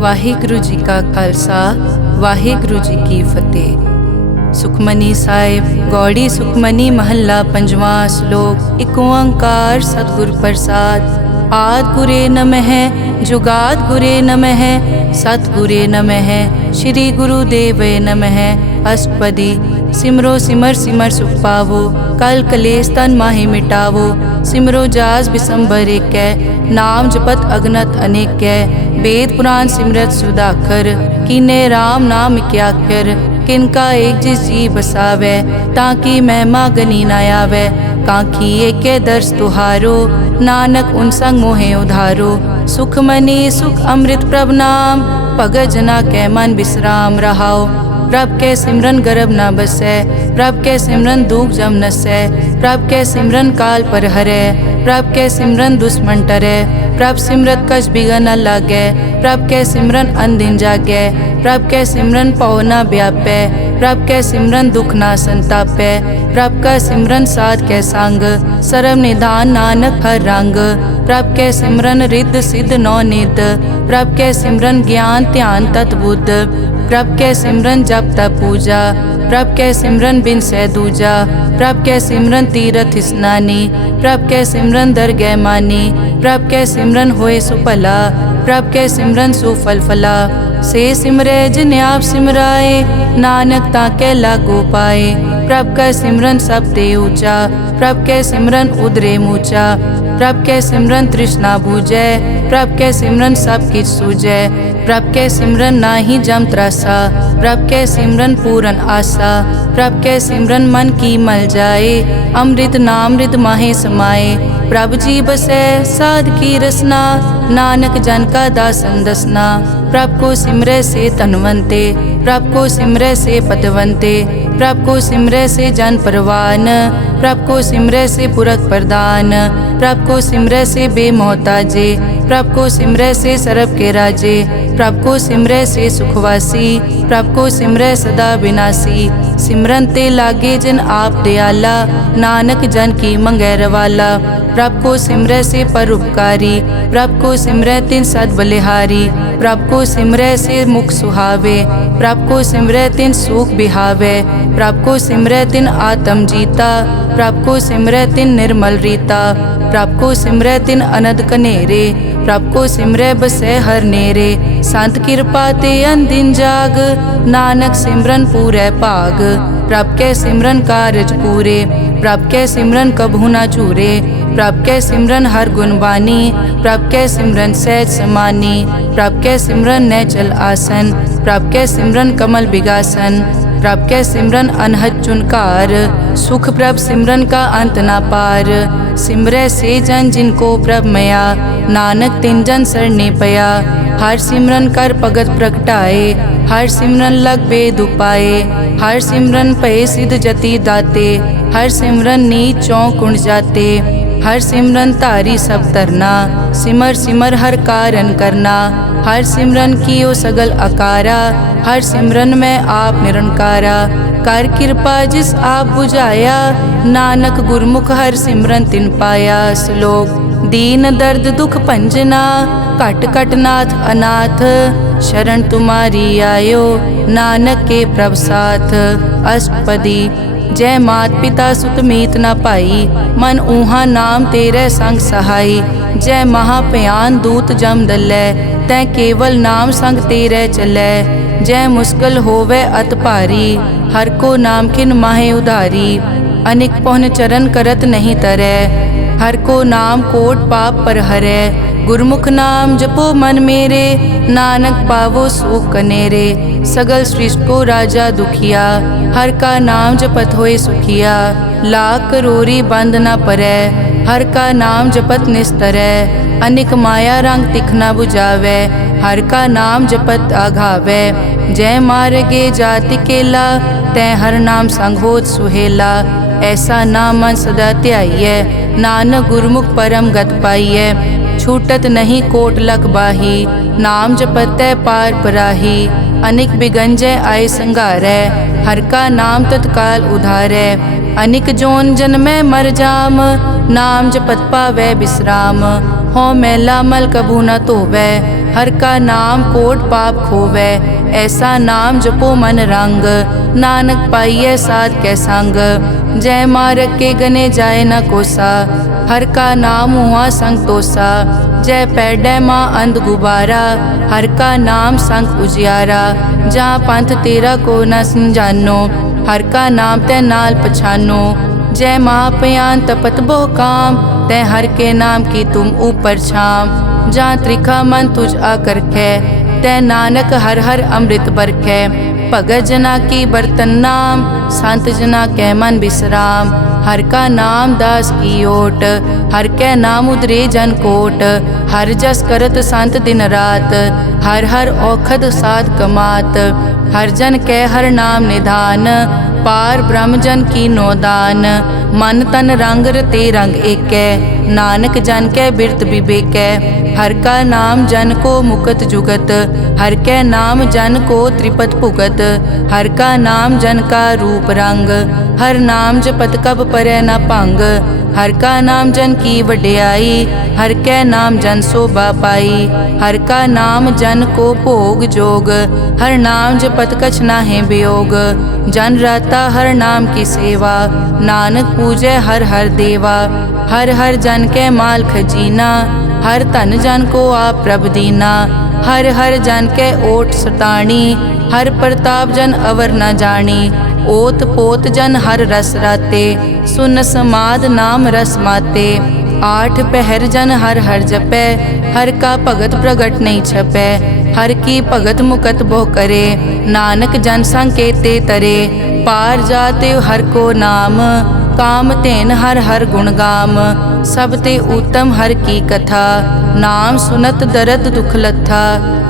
ਵਾਹਿਗੁਰੂ ਜੀ ਕਾ ਖਾਲਸਾ ਵਾਹਿਗੁਰੂ ਜੀ ਕੀ ਫਤਿਹ। ਸੁਖਮਨੀ ਸਾਹਿਬ ਗੌੜੀ ਸੁਖਮਨੀ ਮਹੱਲਾ ਪੰਜਵਾਂ ਸ਼ਲੋਕ। ਏਕ ਓੰਕਾਰ ਸਤਿਗੁਰ ਪ੍ਰਸਾਦ। ਆਦਿ ਗੁਰੇ ਨਮః ਜੁਗਾਦਿ ਗੁਰੇ ਨਮঃ ਸਤਿਗੁਰੇ ਨਮঃ ਸ਼੍ਰੀ ਗੁਰੂ ਦੇਵੇ ਨਮঃ। ਅਸ਼ਟਪਦੀ। ਸਿਮਰੋ ਸਿਮਰ ਸਿਮਰ ਸੁਖ ਪਾਵੋ ਕਲ ਕਲੇਸ਼ ਤਨ ਮਾਹਿ ਮਿਟਾਵੋ। ਸਿਮਰੋ ਜਾਸ ਬਿਸੰਬਰ ਏਕੈ ਨਾਮ ਜਪਤ ਅਗਨਤ ਅਨੇਕੈ। वेद पुराण सिमरत सुधाकर कीने राम नाम क्याकर। किनका एक जिस जी बसावै ताकि महिमा गनी न आवै। कांखी एके दर्श तुहारो नानक उन संग मोहे उधारो। सुख मनी सुख अमृत प्रभ नाम भगत जना कै मन विश्राम रहाओ। प्रभ के सिमरन गर्भ न बसै प्रभ के सिमरन दुख जम नसै। प्रभ के सिमरन काल पर हरै प्रभ के सिमरन दुश्मन टरै। प्रभ सिमरत कछ बिगन न लागै प्रभ के सिमरन अनदिन जागै। प्रभ के सिमरन पौ न व्यापै प्रभ के सिमरन दुख न संतापै। प्रभ का सिमरन साध के संग सर्व निधान नानक हर रंग। प्रभ के सिमरन रिद्ध सिद्ध नौ निध प्रभ के सिमरन ज्ञान ध्यान तत्बुद्ध। प्रभ के सिमरन जप तप पूजा प्रभ के सिमरन बिन सै दूजा। प्रभ के सिमरन तीरथ स्नानी प्रभ के सिमरन दरगह मानी। प्रभ के सिमरन होए सुफला प्रभ के सिमरन सुफल फला। से सिमरै जिन आप सिमराए नानक ताके लागो पाए। प्रभ का सिमरन सब ते ऊंचा प्रभ के सिमरन उदरे मूचा। प्रभ के सिमरन तृष्णा बूझै प्रभ के सिमरन सब किछ सूझै। प्रभ के सिमरन नाही जम त्रासा प्रभ के सिमरन पूरन आसा। प्रभ के सिमरन मन की मल जाए अमृत नामृत माहे समाए। प्रभ जी बसै साध की रसना नानक जन का दासन दसना। प्रभ को सिमरै से तनवंते प्रभ को सिमरै से पतवंते। प्रभ को सिमरै से जन परवान प्रभ को सिमरै से पुरख प्रदान। प्रभ को सिमरै से बेमोहताजे प्रभ को सिमरै से सरब के राजे। प्रभ को सिमरै से सुखवासी प्रभ को सिमरै सदा विनाशी। सिमरन ते लागे जिन आप दयाला नानक जन की मंगै रवाला। प्रभ को सिमरै से परोपकारी प्रभ को सिमरै तिन सद बलिहारी। प्रभ को सिमरै से मुख सुहावे प्रभ को सिमरै तिन सुख बिहावे। प्रभ को सिमरै तिन आत्म जीता प्रभ को सिमरै तिन निर्मल रीता। प्रभ को सिमरै तिन अनद कनेरे प्रभ को सिमरै बसै हर नेरे। संत कृपा ते अनदिन जाग नानक सिमरन पूरै भाग। प्रभ के सिमरन कारज पूरे प्रभ के सिमरन कभू न चूरे। प्रभ के सिमरन हर गुण बानी प्रभ के सिमरन सहज समानी। प्रभ के सिमरन नैचल आसन प्रभ के सिमरन कमल बिगासन। प्रभ के सिमरन अनहद चुनकार सुख प्रभ सिमरन का अंत ना पार। सिमरै से जन जिनको प्रभ मया नानक तिन जन सरने पया। हर सिमरन कर भगत प्रगटाए हर सिमरन लग बेद उपाए। हर सिमरन पए सिद्ध जति दाते हर सिमरन नीच चौं कुंड जाते। हर सिमरन तारी सब तरना सिमर सिमर हर कारण करना। हर सिमरन कियो सगल अकारा हर सिमरन में आप निरंकारा। कर कृपा जिस आप बुझाया नानक गुरमुख हर सिमरन तिन पाया। श्लोक। दीन दर्द दुख भंजना घट घट नाथ अनाथ। शरण तुम्हारी आयो नानक के प्रभ साथ। अष्टपदी। जय मात पिता सुत मीत न पाई मन ऊहा नाम तेरे संग सहाई। जय महाभयान दूत जम दलै तै केवल नाम संग तेरे चलै। जय मुश्किल होवे अत भारी हर को नाम खिन माहे उधारी। अनिक पौन चरण करत नहीं तरै हर को नाम कोट पाप पर हरै। गुरमुख नाम जपो मन मेरे नानक पावो सुख कनेरे। सगल सृष्टि को राजा दुखिया हर का नाम जपत होए सुखिया। लाख करोरी बंद न परै हर का नाम जपत निस्तरै। अनिक माया रंग तिखना बुझावै हर का नाम जपत आघावै। जय मार्गे जाति केला तै हर नाम संग होत सुहेला। ऐसा नाम मन सदा ध्याइयै नानक गुरमुख परम गत पाइयै। छूटत नहीं कोट लख बाही नाम जपतै पार पराही। अनिक बिगंजय आय संघारै हर का नाम तत्काल उधारै। अनिक जोन जन्मै मर जाम नाम जपत पावै विश्राम। हों मैला मल कभू न धोवै, हर का नाम कोट पाप खोवै। ऐसा नाम जपो मन रंग, नानक पाइयै साध कै संग। जय मारग के गने जाए न कोसा, हर का नाम हुआ संग तोसा। जय पैडै माँ अंध गुबारा, हर का नाम संग उजियारा। जहाँ पंथ तेरा को न समझानो, हर का नाम तै नाल पछानो। जय महापयान तपत बहु काम, तै हर के नाम की तुम ऊपर छाम। जहाँ त्रिखा मन तुझ आकर कै, तै नानक हर हर अमृत बरखै। भगत जना की बर्तन नाम, संत जना कै मन विश्राम। हर का नाम दास की ओट, हर कै नाम उदरे जन कोट। हर जस करत संत दिन रात, हर हर औखद साध कमात। हर जन कै हर नाम निधान, पार ब्रह्म जन की नोदान। मन तन रंग रते रंग एकै, नानक जन कै बिरत विवेकै। हर का नाम जन को मुकत जुगत, हर कै नाम जन को त्रिपत भुगत। हर का नाम जन का रूप रंग, हर नाम जपत कब परै न भंग। हर का नाम जन की वड्याई, हर कै नाम जन शोभा पाई। हर का नाम जन को भोग जोग, हर नाम जपत कछ नाहि वियोग। जन राता हर नाम की सेवा, नानक पूजै हर हर देवा। हर हर जन कै माल खजीना, हर धन जन को आप प्रभ दीना। हर हर जन कै ओट सताणी, हर प्रताप जन अवर न जानी। ओत पोत जन हर रस राते, सुन समाद नाम रस माते। आठ पहर जन हर हर जपै, हर का भगत प्रगट नहीं छपै। हर की भगत मुकत बहु करे, नानक जन संकेते तरे। पार जाते हर को नाम, काम तेन हर हर गुण गाम। सब ते उत्तम हर की कथा, नाम सुनत दर्द दुख लथा।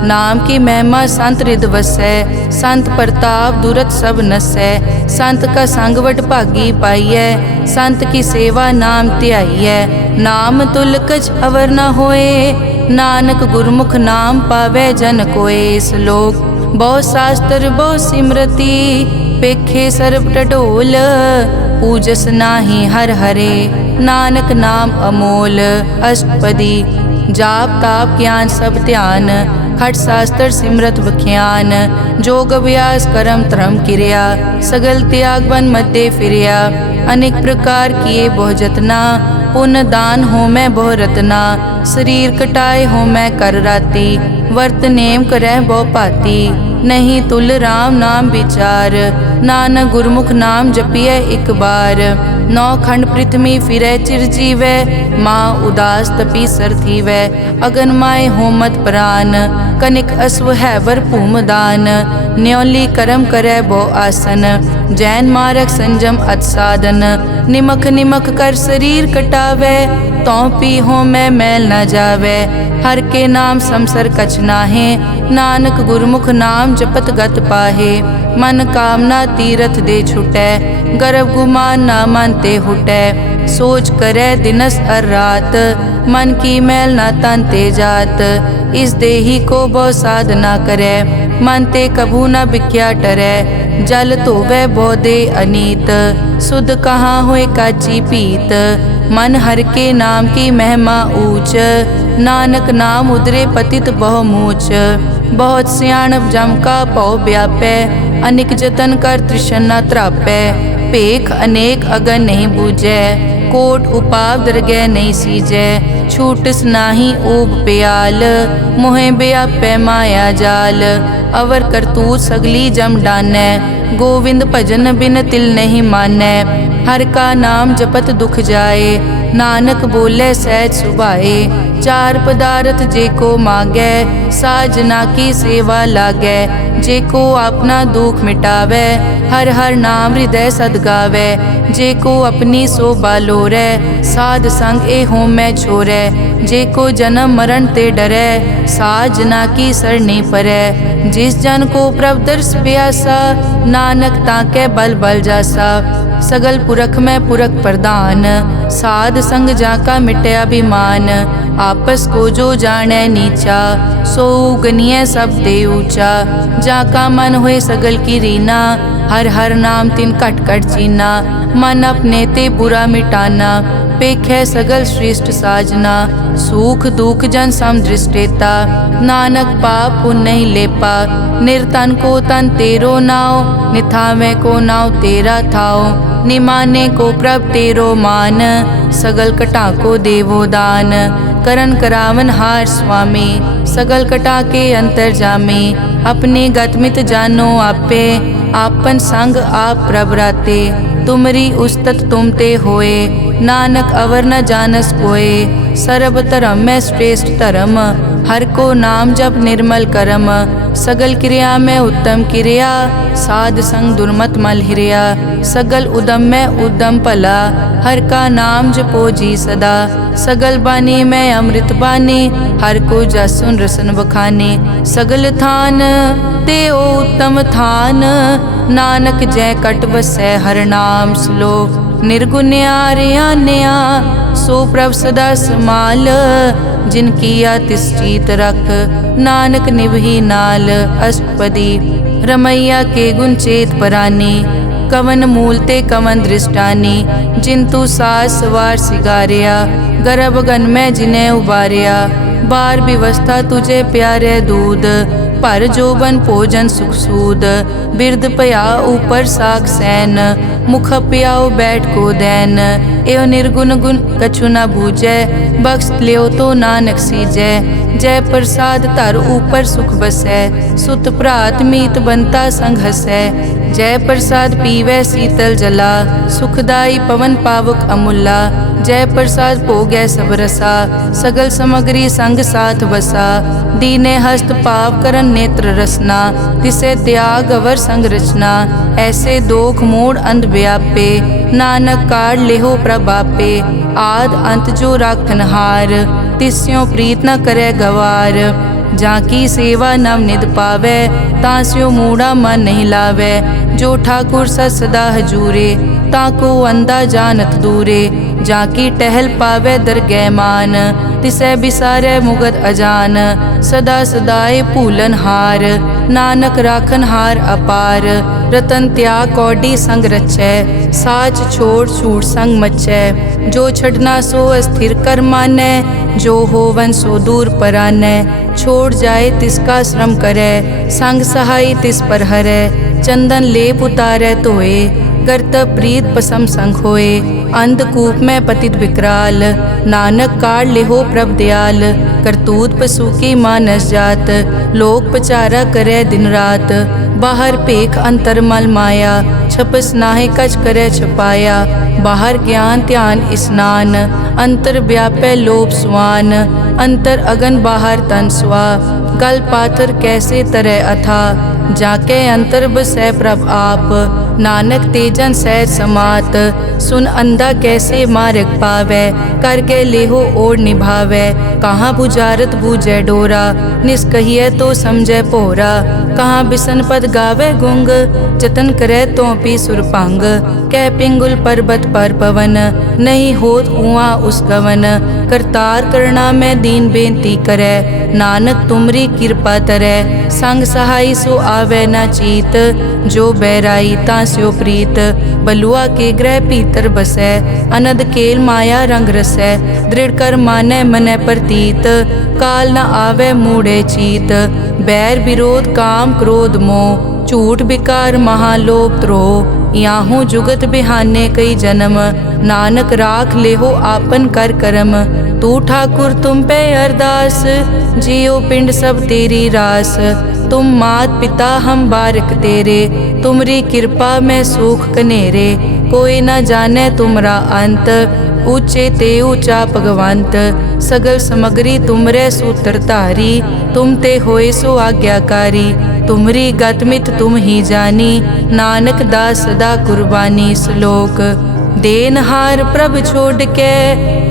नाम की महिमा संत रिद वसै, संत प्रताप दुरत सब नसै। संत का संग वड भागी पाइयै, संत की सेवा नाम ध्याइयै। नाम तुल कछ अवर न होए, नानक गुरमुख नाम पावै जन कोए। श्लोक बहु शास्त्र बहु सिमरति, पेखे सर्ब टडोल। पूजस नाही हर हरे, नानक नाम अमोल। अष्टपदी जाप ताप ज्ञान सब ध्यान, खट शास्त्र सिमरत बख्यान। जोग अभ्यास करम धर्म क्रिया, सगल त्याग बन मध्य फिरिया। अनेक प्रकार किए बहु जतना, पुण्य दान हो मैं बहु रतना। शरीर कटाए हो मैं कर राती, वर्त नेम करह बहु पाती। नहीं तुल राम नाम विचार, नानक गुरमुख नाम जपिए एक बार। नौ खंड पृथ्वी फिरै चिर जीवै, माँ उदास तपी सर थीवै। अगन माय होमत प्राण, कनिक अश्व है वर भूमदान। न्योली करम करै बहु आसन, जैन मारक संजम अत साधन। निमक निमक कर शरीर कटावै, तौ पी हो मैं मैल न जावै। हर के नाम समसर कछ नाहे, नानक गुरमुख नाम जपत गत पाहे। मन कामना तीरथ दे छुटै, गर्भ गुमान ना मन ते हुटै। सोच करे दिनस अर रात, मन की मैल ना तन ते जात। इस देही को बहु साधना करे, मन ते कभू न बिख्या टरै। जल धोवै बहु दे अनीत, सुध कहाँ होए काची पीत। मन हर के नाम की महिमा ऊंच, नानक नाम उदरे पतित बहु मूच। बहुत सियाणप जम का पौ व्यापै, अनेक जतन कर तृष्णा त्रापै। पेख अनेक अगन नहीं बूझै, कोट उपाव दरगह नहीं सीजै। छूटस नाही ऊब प्याल, मोहे व्यापै माया जाल। अवर करतूत सगली जम डानै, गोविंद भजन बिन तिल नहीं मानै। हर का नाम जपत दुख जाए, नानक बोले सहज सुभाए। चार पदार्थ जे को मांगै, साजना की सेवा लागै। जे को अपना दुख मिटावै, हर हर नाम हृदय सद गावै। जे को अपनी शोभा लोरै, साध संग ए होमै छोरै। जे को जन्म मरण ते डरै, साजना की सरनी परै। जिस जन को प्रभ दर्श प्यासा, नानक ताकै बल बल जासा। सगल पुरख में पुरख प्रधान, साध संग जाका मिटे अभिमान। आपस को जो जाने नीचा, सो गनिय सब दे ऊंचा। जाका मन होए सगल की रीना, हर हर नाम तिन कट कट चीना। मन अपने ते बुरा मिटाना, अपेक्षै सगल श्रेष्ठ साजना, सुख दुख जन सम दृष्टेता। नानक पाप पुण्य नहीं लेपा, निर्तन को तन तेरो नाव। निथावे को नाव तेरा थाओ, निमाने को प्रभ तेरो मान। सगल कटा को देवो दान, करन करावन हार स्वामी। सगल कटा के अंतर जामे, अपने गतमित जानो आपे। आपन संग आप प्रभ राते, तुमरी उस्तत तुम ते होए। नानक अवर न जानस कोए, सर्ब धर्म में श्रेष्ठ धर्म। हर को नाम जप निर्मल करम, सगल क्रिया में उत्तम क्रिया। साध संग दुर्मत मल हिरिया, सगल उदम में उद्दम भला। हर का नाम जपो जी सदा, सगल बानी में अमृत बानी। हर को जस सुन रसन बखाने, सगल थान ते ओ उत्तम थान। नानक जय कट बसै हर नाम श्लोक। निर्गुण्या रियान्या सो प्रभ सदा समाल। जिनकी तिस चीत रख, नानक निभही नाल। अष्टपदी रमैया के गुण चेत परानी, कवन मूल ते कवन दृष्टानी। जिंतु सास वार सिगारिया, गर्भ गन में जिन्हें उबारिया। बार व्यवस्था तुझे प्यारे दूध, पर जोबन भोजन सुख सूद। बिरद पया ऊपर साग सैन, मुख पियाओ बैठ को दैन। एव निर्गुण गुण कछु न बूझै, बख्श लियो तो नानक सीजै। जय प्रसाद धर ऊपर सुख बसै, सुत भ्रात मीत बनता संग हसै। जय प्रसाद पीवै शीतल जला, सुखदाई पवन पावक अमूला। जय प्रसाद भोगै सब रसा, सगल समग्री संग साथ बसा। दीने हस्त पाव करन नेत्र रसना, तिसे त्याग अवर संग रचना। ऐसे दोख मोड़ अंध व्यापे, नानक काढ़ लेहो प्रभापे। आद अंत जो राखन हार, तिस्यों प्रीत न करे गवार। जाकी सेवा नव निध पावै, तास्यो मूढ़ा मन नहीं लावै। जो ठाकुर सदा हजूरे, ताको अंधा जानत दूरे। जाकी टहल पावै दरगह मान, तिसै बिसारै मुगद अजान। सदा सदाए भूलन हार, नानक राखन हार अपार। रतन त्याग कौडी संग रचै, साच छोड़ छूट संग मचै। जो छड़ना सो अस्थिर कर मानै, जो होवन सो दूर परानै। छोड़ जाए तिसका श्रम करै, संग सहाय तिस पर हरै। चंदन लेप उतारै धोए, करतब प्रीत पसम संग होए। अंधकूप में पतित विकराल, नानक काढ़ लेहो प्रभ दयाल। करतूत पशु की मानस जात, लोक पचारा करे दिन रात। बाहर पेख अंतर मल माया, छपस नाहे कच करे छपाया। बाहर ज्ञान ध्यान स्नान, अंतर व्यापै लोभ स्वान। अंतर अगन बाहर तन स्वा, गल पाथर कैसे तरह अथा। जाके अंतर बसै प्रभ आप, नानक तेजन सहज समात। सुन अंधा कैसे मार्ग पावै, करके लेहो ओर निभावै। कहाँ बुझारत बूझै डोरा, निष्कहिए तो समझै पोरा। कहाँ बिसन पद गावे गुंग, जतन करे तो पी सुरपांग। कह पिंगुल पर्वत पर पवन, नहीं होत कुआं उस गवन। करतार करना में दीन बेनती करे, नानक तुमरी कृपा तरै। संग सहाय सो आवे न चीत, जो बैराई तास्यो प्रीत। बलुआ के ग्रह भीतर बसै, अनद केल माया रंग रसै। दृढ़ कर मानै मनै प्रतीत, काल न आवे मूढ़े चीत। बैर विरोध काम क्रोध मोह, झूठ विकार महालोभ द्रोह। याहू जुगत बिहाने कई जन्म, नानक राख लेहो आपन कर करम। तू ठाकुर तुम पे अरदास, जियो पिंड सब तेरी रास। तुम मात पिता हम बारिक तेरे, तुमरी कृपा में सुख कनेरे। कोई न जाने तुमरा अंत, ऊंचे ते ऊंचा भगवंत। सगल समग्री तुमरे सूत्रधारी, तुम ते होए सो आज्ञाकारी। तुमरी गतमित तुम ही जानी, नानक दास सदा कुर्बानी। श्लोक देनहार प्रभ छोड़ के,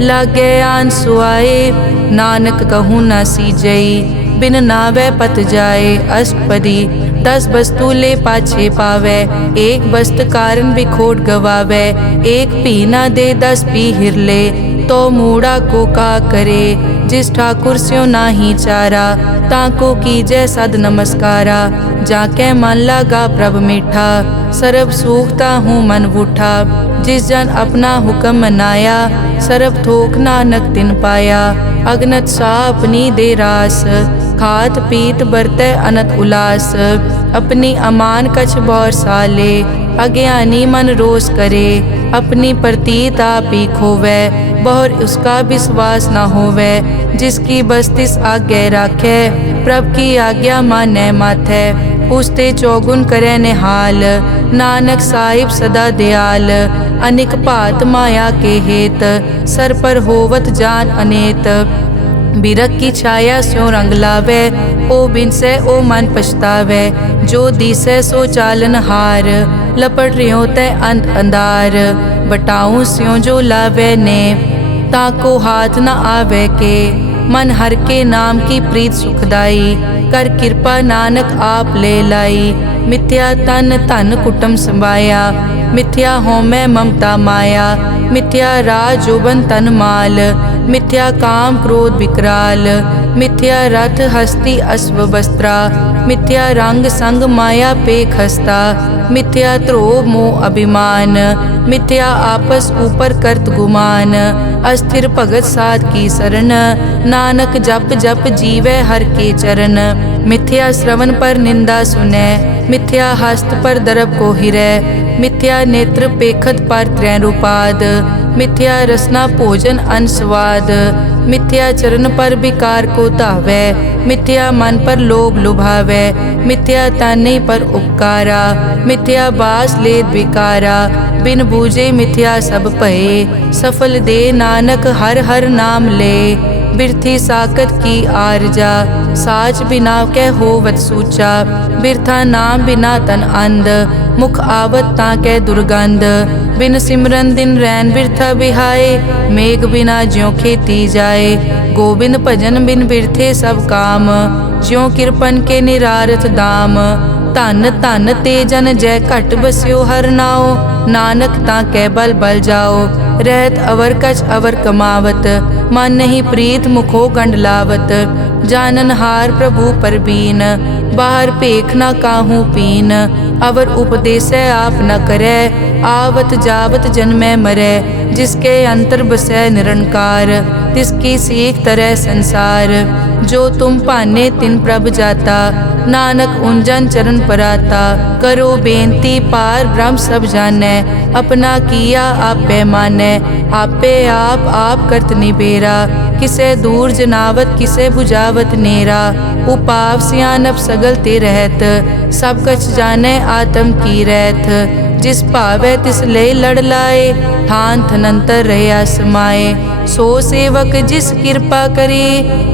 लागे आन सुआए। नानक कहूँ न सीजई, बिन नावे पत जाए। अष्टपदी 10 वस्तु ले पाछे पावे, एक वस्त कारण बिखोट गवावे। एक पी न दे 10 पी हिरले, तो मूढ़ा को का करे। जिस ठाकुर स्यो नाही चारा, ताको कीजै सद नमस्कारा। जाके मन लागा प्रभ मीठा, सरब सूखता हूँ मन बूठा। जिस जन अपना हुक्म मनाया, सरब थोक नानक तिन पाया। अगनत सा अपनी दे रास, खात पीत बरतै अनत उलास। अपनी अमान कछ बौर साले, अज्ञानी मन रोस करे। अपनी प्रतीत आप ही खोवै, बहुर उसका विश्वास न होवै। जिसकी बस्तिस आज्ञा राखै, प्रभ की आज्ञा मानै माथै। उसते चौगुन करे निहाल, नानक साहिब सदा दयाल। अनिक भात माया के हेत, सर पर होवत जान अनेत। बिरख की छाया स्यों रंग लावै, ओ बिनसै ओ मन पछतावै। जो दिसै सो चालन हार, लपट रियो तै अंत अंधार। बटाऊं स्यों जो लावै ने, ताको हाथ न आवे के। मन हर के नाम की प्रीत सुखदाई, कर कृपा नानक आप ले लाई। मिथ्या तन धन कुटुम संभाया, मिथ्या होमै ममता माया। मिथ्या राज जोबन तन माल, मिथ्या काम क्रोध विकराल। मिथ्या रथ हस्ती अश्व वस्त्रा, मिथ्या रंग संग माया पे खस्ता। मिथ्या ध्रोह मोह अभिमान, मिथ्या आपस ऊपर करत गुमान। अस्थिर भगत साध की शरण, नानक जप जप जीवै हर के चरण। मिथ्या श्रवण पर निंदा सुनै, मिथ्या हस्त पर दरब को हिरै। मिथ्या नेत्र पेखत पर त्रैरूपाद, मिथ्या रसना भोजन अन स्वाद। मिथ्या चरण पर विकार को धावै, मिथ्या मन पर लोभ लुभावै। मिथ्या ताने पर उपकारा, मिथ्या बास लेद विकारा। बिन बूझे मिथ्या सब भये, सफल दे नानक हर हर नाम ले। बिरथी साकत की आरजा, साच बिना कै होवत सूचा। बिरथा नाम बिना तन अंध, मुख आवत ताकै दुर्गंध। बिन सिमरन दिन रैन बिरथा बिहाए, मेघ बिना ज्यों खेती जाए। गोबिंद भजन बिन बिरथे सब काम, ज्यों किरपन के निरारथ दाम। धन धन ते जन जय घट बस्यो हर नाओ, नानक ताकै बल बल जाओ। रहत अवर कछ अवर कमावत, मन नहीं प्रीत मुखो गंड लावत। जानन हार प्रभु परबीन, बाहर पेख न काहू पीन। अवर उपदेसै आप न करै, आवत जावत जन्मै मरै। जिसके अंतर बसै निरंकार, तिसकी सीख तरह संसार। जो तुम भाने तिन प्रभ जाता, नानक उंजन चरण पराता। करो बेनती पार ब्रह्म सब जानै, अपना किया आपे मानै। आपे आप करत निबेरा, किसे दूर जनावत किसे बुझावत नेरा। उपाव सियानप सगल ते रहत, सब कछ जानै आत्म की रहत। जिस भावै तिस ले लड़ लाए, थान थनंतर रहया समाए। सो सेवक जिस कृपा करे,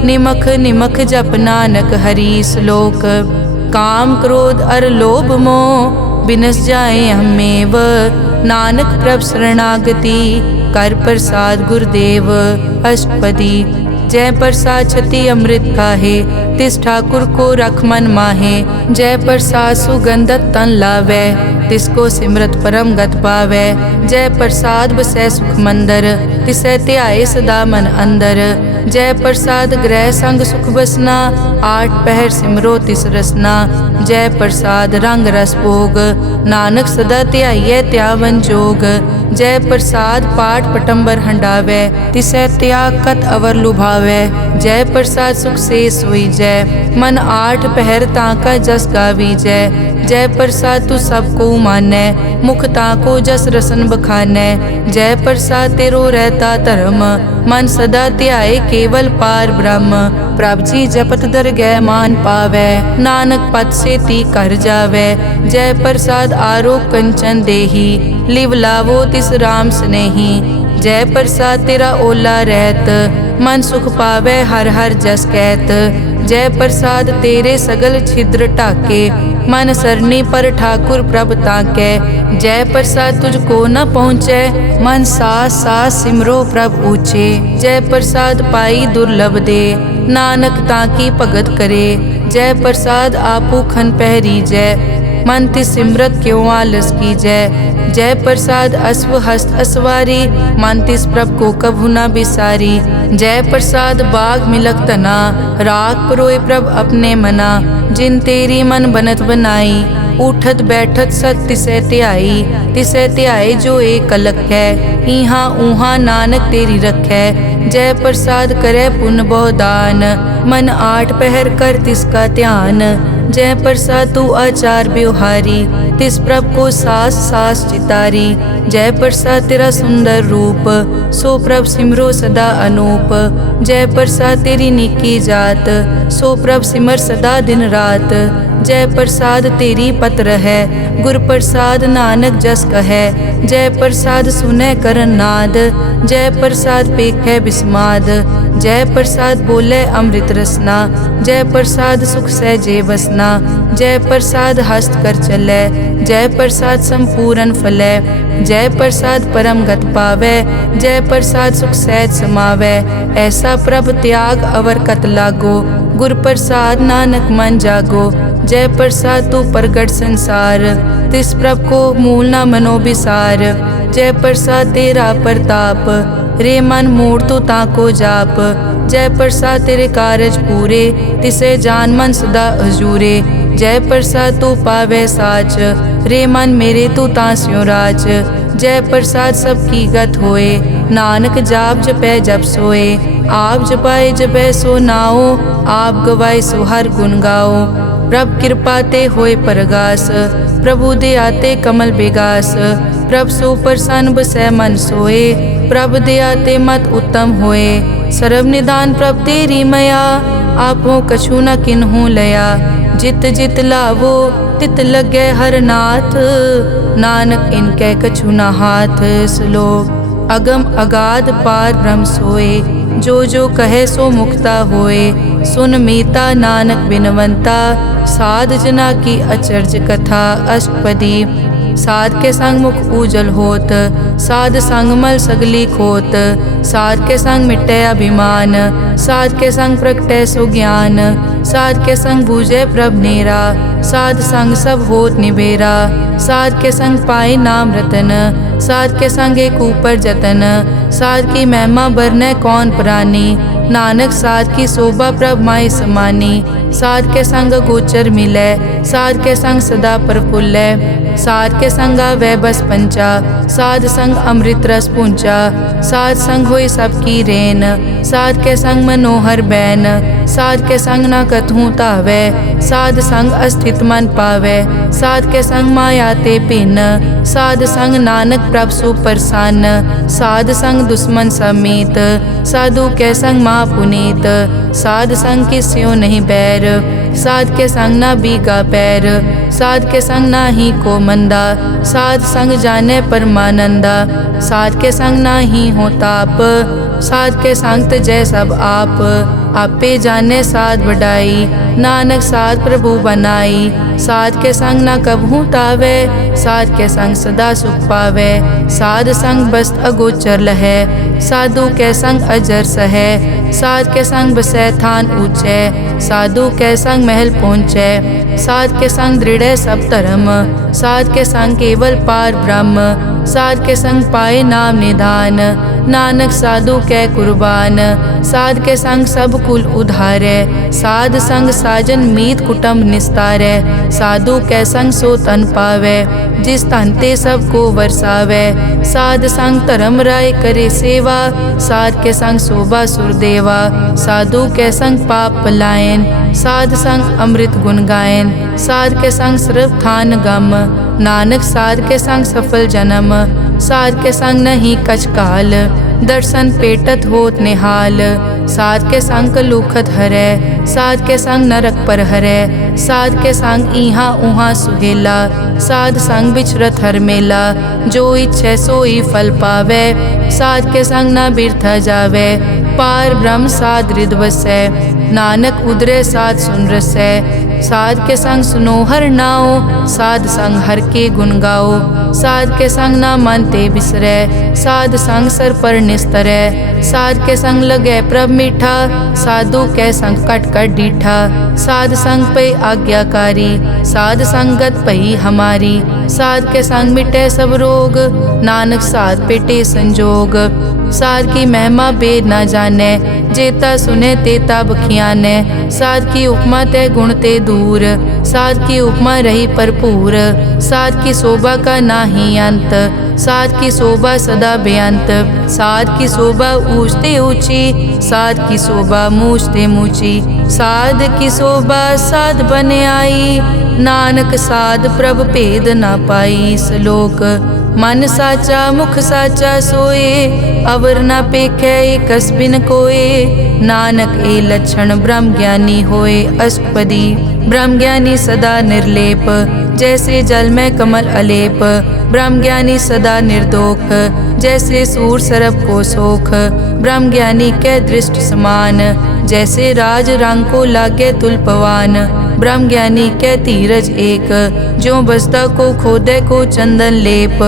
निमख निमख जप नानक हरि श्लोक। काम क्रोध अर लोभ मोह, बिनस जाए हमेव। नानक प्रभ शरणागति, कर प्रसाद गुरुदेव। अष्टपदी। जय प्रसाद छति अमृत खाहे, तिस ठाकुर को रख मन माहे। जय प्रसाद सुगंधत तन लावै, तिसको सिमरत परम गत पावै। जय प्रसाद बसै सुख मंदर, तिसै ध्याए सदा मन अंदर। जय प्रसाद ग्रह संग सुख बसना, आठ पहर सिमरो तिस रसना। जय प्रसाद रंग रस भोग, नानक सदा ध्याइयै त्यावन जोग। जय प्रसाद पाठ पटंबर हंडावै, तिसै त्याग कत अवर लुभावै। जय प्रसाद सुख से सोई जय, मन आठ पहर ताका जस गावी जय। जय प्रसाद तू सबको मानै, मुख ताको जस रसन बखानै। जय प्रसाद तेरो रहता धर्म, मन सदा ध्याए केवल पार ब्रह्म। प्रभ जी जपत दरगह मान पावै, नानक पद से ती कर जावै। जय प्रसाद आरोग कंचन देही, लिव लावो तिस राम स्नेही। जय प्रसाद तेरा ओला रहत, मन सुख पावै हर हर जस कहत। जय प्रसाद तेरे सगल छिद्र ढाके, मन सरनी पर ठाकुर प्रभ ताकै। जय प्रसाद तुझको न पहुँचै, मन सास सास सिमरो प्रभ ऊँचे। जय प्रसाद पाई दुर्लभ दे, नानक ताकी भगत करे। जय प्रसाद आपू खन पहरी जय, मन तिस सिमरत क्यों आलस की जय। जय प्रसाद अश्व हस्त असवारी, मन तिस प्रभ को कभु न बिसारी। जय प्रसाद बाग मिलक तना, राग परोए प्रभ अपने मना। जिन तेरी मन बनत बनाई, उठत बैठत सत तिसै ध्याई। तिसै ध्याए जो एक कलक है, इहाँ ऊहाँ नानक तेरी रखै। जय प्रसाद करे पुन बहु दान, मन आठ पहर कर तिसका ध्यान। जय प्रसाद तू आचार व्यवहारी, तिस प्रभ को सास सास चितारी। जय प्रसाद तेरा सुंदर रूप, सो प्रभ सिमरो सदा अनूप। जय प्रसाद तेरी निकी जात, सो प्रभ सिमर सदा दिन रात। जय प्रसाद तेरी पत्र है, गुर प्रसाद नानक जस कहे। जय प्रसाद सुनै करन नाद, जय प्रसाद पेखै बिस्माद। जय प्रसाद बोले अमृत रसना, जय प्रसाद सुख सहजे बसना। जय प्रसाद हस्त कर चलै, जय प्रसाद संपूर्ण फलै। जय प्रसाद परम गत पावै, जय प्रसाद सुख सहज समावै। ऐसा प्रभ त्याग अवर कत लागो, गुर प्रसाद नानक मन जागो। जय प्रसाद तू प्रगट संसार, तिस प्रभ को मूल न मनो बिसार। जय प्रसाद तेरा प्रताप, रे मन मूड तो ताको जाप। जय प्रसाद तेरे कारज पूरे, तिसे जान मन सदा हजूरे। जय प्रसाद तू पावे साच, रे मन मेरे तू तांस्यो राज। जय प्रसाद सबकी गत होए, नानक जाप जपै जप सोए। आप जपाए जपै सो नाओ, आप गवाए सो हर गुण गाओ। प्रभ कृपा ते होए परगास, प्रभु दे आते कमल बेगास। प्रभ सो प्रसन्न बसै मन सोए, प्रभ दे आते मत उत्तम होए। सर्व निदान प्रभ तेरी मया, आपो कछु न किन्हु लया। जित जित लावो तित लगे हर नाथ, नानक इनके कछु न हाथ। श्लोक अगम अगाध पार ब्रह्म सोए, जो जो कहे सो मुक्ता होए। सुन मीता नानक बिनवंता, साध जना की अचर्ज कथा। अष्टपदी साध के संग मुख उजल होत, साध संग मल सगली खोत। साध के संग मिटे अभिमान, साध के संग प्रगटे सो ज्ञान। साध के संग बूझे प्रभ नेरा, साध संग सब होत निबेरा। साध के संग पाए नाम रतन, साध के संग एक ऊपर जतन। साध की महिमा बरने कौन प्राणी, नानक साध की शोभा प्रभ माई समानी। साध के संग गोचर मिलै, साध के संग सदा प्रफुल्लै। साध के संग आवे बस पंचा, साध संग अमृत रस पूंचा। साध संग होई सबकी रेन, साध के संग मनोहर बैन। साध के संग न कथूं तावै, साध संग अस्थित मन पावै। साध के संग माया ते भिन्न, साध संग नानक प्रभ सो प्रसन्न। साध संग दुश्मन समीत, साधु के संग महापुनीत। साध संग किस्यो नहीं बैर, साध के संग ना बीगा पैर। साध के संग ना ही को मंदा, साध संग जाने परमानंदा। साध के संग ना ही हो ताप, साध के संग तजै सब आप। आपे जाने साध बढ़ाई, नानक साध प्रभु बनाई। साध के संग ना कबहू तावे, साध के संग सदा सुख पावे। साध संग बस्त अगोचर लहै, साधु के संग अजर सहै। साध के संग बसै थान ऊंचे, साधु के संग महल पहुँचै। साध के संग दृढ़ सब धर्म, साध के संग केवल पार ब्रह्म। साध के संग पाए नाम निधान, नानक साधु कै कुर्बान। साध के संग सब कुल उधारै, साध संग साजन मीत कुटुंब निस्तारै। साधु कै संग सो तन पावै, जिस तन ते सब को वर्षावै। साध संग धर्म राय करे सेवा, साध के संग शोभा सुरदेवा। साधु के संग पाप पलायन, साध संग अमृत गुण गायन। साध के संग सर्व थान गम, नानक साध के संग सफल जन्म। साध के संग नहीं कछ काल, दर्शन पेटत होत निहाल। साध के संग कलुखत हरै, साध के संग नरक पर हरै। साध के संग इहाँ उहाँ सुहेला, साध संग बिचरत हर मेला। जो इच्छै सोई फल पावै, साध के संग न बिरथा जावै। पार ब्रह्म साध हृद बसै, नानक उदरे साध सुन रसै। साध के संग सुनो हर नाओ, साध संग हर के गुण गाओ। साध के संग ना मन ते बिसरै, साध संग सर पर निस्तरै। साध के संग लगै प्रभ मीठा, साधु कै संग कट कट डीठा। साध संग पे आज्ञाकारी, साध संगत पई हमारी। साध के संग मिटे सब रोग, नानक साध पेटे संजोग। साध की महिमा बेद ना जाने, जेता सुने तेता बखियाने। साध की उपमा ते गुण ते दूर, साध की उपमा रही भरपूर। साध की शोभा का नाही अंत, साध की शोभा सदा बेअंत। साध की शोभा ऊंचते ऊंची, साध की शोभा मूछते मूची। साध की शोभा साध बने आई, नानक साध प्रभ भेद ना पाई। श्लोक मन साचा मुख साचा सोए, अवर ना पेखै एकस बिन कोए। नानक ए लक्षण ब्रह्म ज्ञानी होए। अष्टपदी ब्रह्म ज्ञानी सदा निर्लेप, जैसे जल में कमल अलेप। ब्रह्म ज्ञानी सदा निर्दोख, जैसे सूर सरब को सोख। ब्रह्म ज्ञानी के दृष्ट समान, जैसे राज रंग को लागे तुलपवान। ब्रह्म ज्ञानी के धीरज एक, जो बसता को खोदे को चंदन लेप।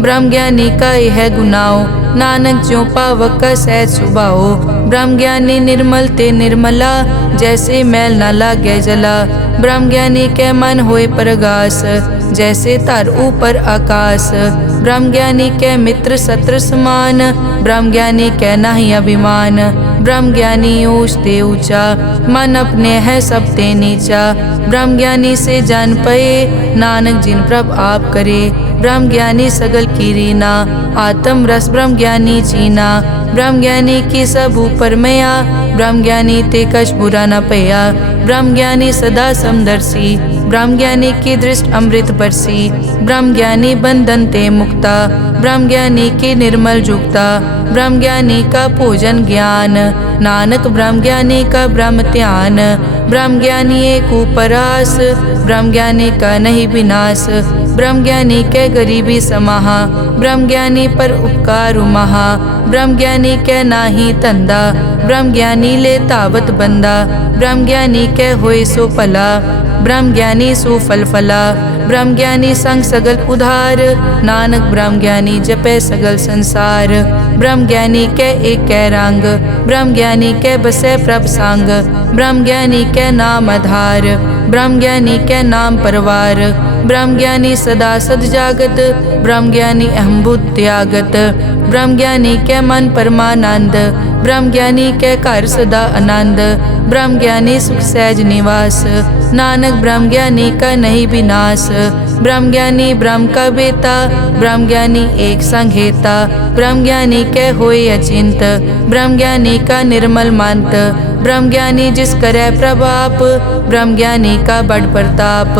ब्रह्म ज्ञानी का यह गुनाओ, नानक ज्यों पावक का सहज सुभाओ। ब्रह्म ज्ञानी निर्मल ते निर्मला, जैसे मैल न लागे जला। ब्रह्म ज्ञानी के मन होए प्रगास, जैसे धर ऊपर आकाश। ब्रह्म ज्ञानी के मित्र शत्रु समान, ब्रह्म ज्ञानी के नाही अभिमान। ब्रह्म ज्ञानी ऊंच ते ऊंचा, मन अपने है सब ते नीचा। ब्रह्म ज्ञानी से जान पए, नानक जिन प्रभ आप करे। ब्रह्म ज्ञानी सगल की रीना, आत्म रस ब्रह्म ज्ञानी चीना। ब्रह्म ज्ञानी की सब ऊपर मया, ब्रह्म ज्ञानी ते कछ बुरा न पया। ब्रह्म ज्ञानी सदा समदर्शी, ब्रह्म ज्ञानी की दृष्ट अमृत बरसी। ब्रह्म ज्ञानी बंधन ते मुक्ता, ब्रह्म ज्ञानी की निर्मल जुक्ता। ब्रह्म ज्ञानी का भोजन ज्ञान, नानक ब्रह्म ज्ञानी का ब्रह्म ध्यान। ब्रह्म ज्ञानी एक उपरास, ब्रह्म ज्ञानी का नहीं विनाश। ब्रह्म ज्ञानी के गरीबी समाहा, ब्रह्म ज्ञानी पर उपकार महा। ब्रह्म ज्ञानी के नाही धंधा, ब्रह्म ज्ञानी ले तावत बंदा। ब्रह्म ज्ञानी के होए सो भला, ब्रह्म ज्ञानी सो फल फला। ब्रह्म ज्ञानी संग सगल उधार, नानक ब्रह्म ज्ञानी जपे सगल संसार। ब्रह्म ज्ञानी के एक कै रंग, ब्रह्म ज्ञानी के बसे प्रभ संग। ब्रह्म ज्ञानी के नाम आधार, ब्रह्म ज्ञानी के नाम परवार। ब्रह्म ज्ञानी सदा सद जागत, ब्रह्म ज्ञानी अहम बुद्धि त्यागत। ब्रह्म ज्ञानी के मन परमानंद, ब्रह्म ज्ञानी के घर सदा आनंद। ब्रह्म ज्ञानी सुख सहज निवास, नानक ब्रह्म ज्ञानी का नहीं विनाश। ब्रह्म ज्ञानी ब्रह्म का बेता, ब्रह्म ज्ञानी एक संघेता। ब्रह्म ज्ञानी के होए अचिंत, ब्रह्म ज्ञानी का निर्मल मंत। ब्रह्म ज्ञानी जिस करे प्रभाप, ब्रह्म ज्ञानी का बड़ प्रताप।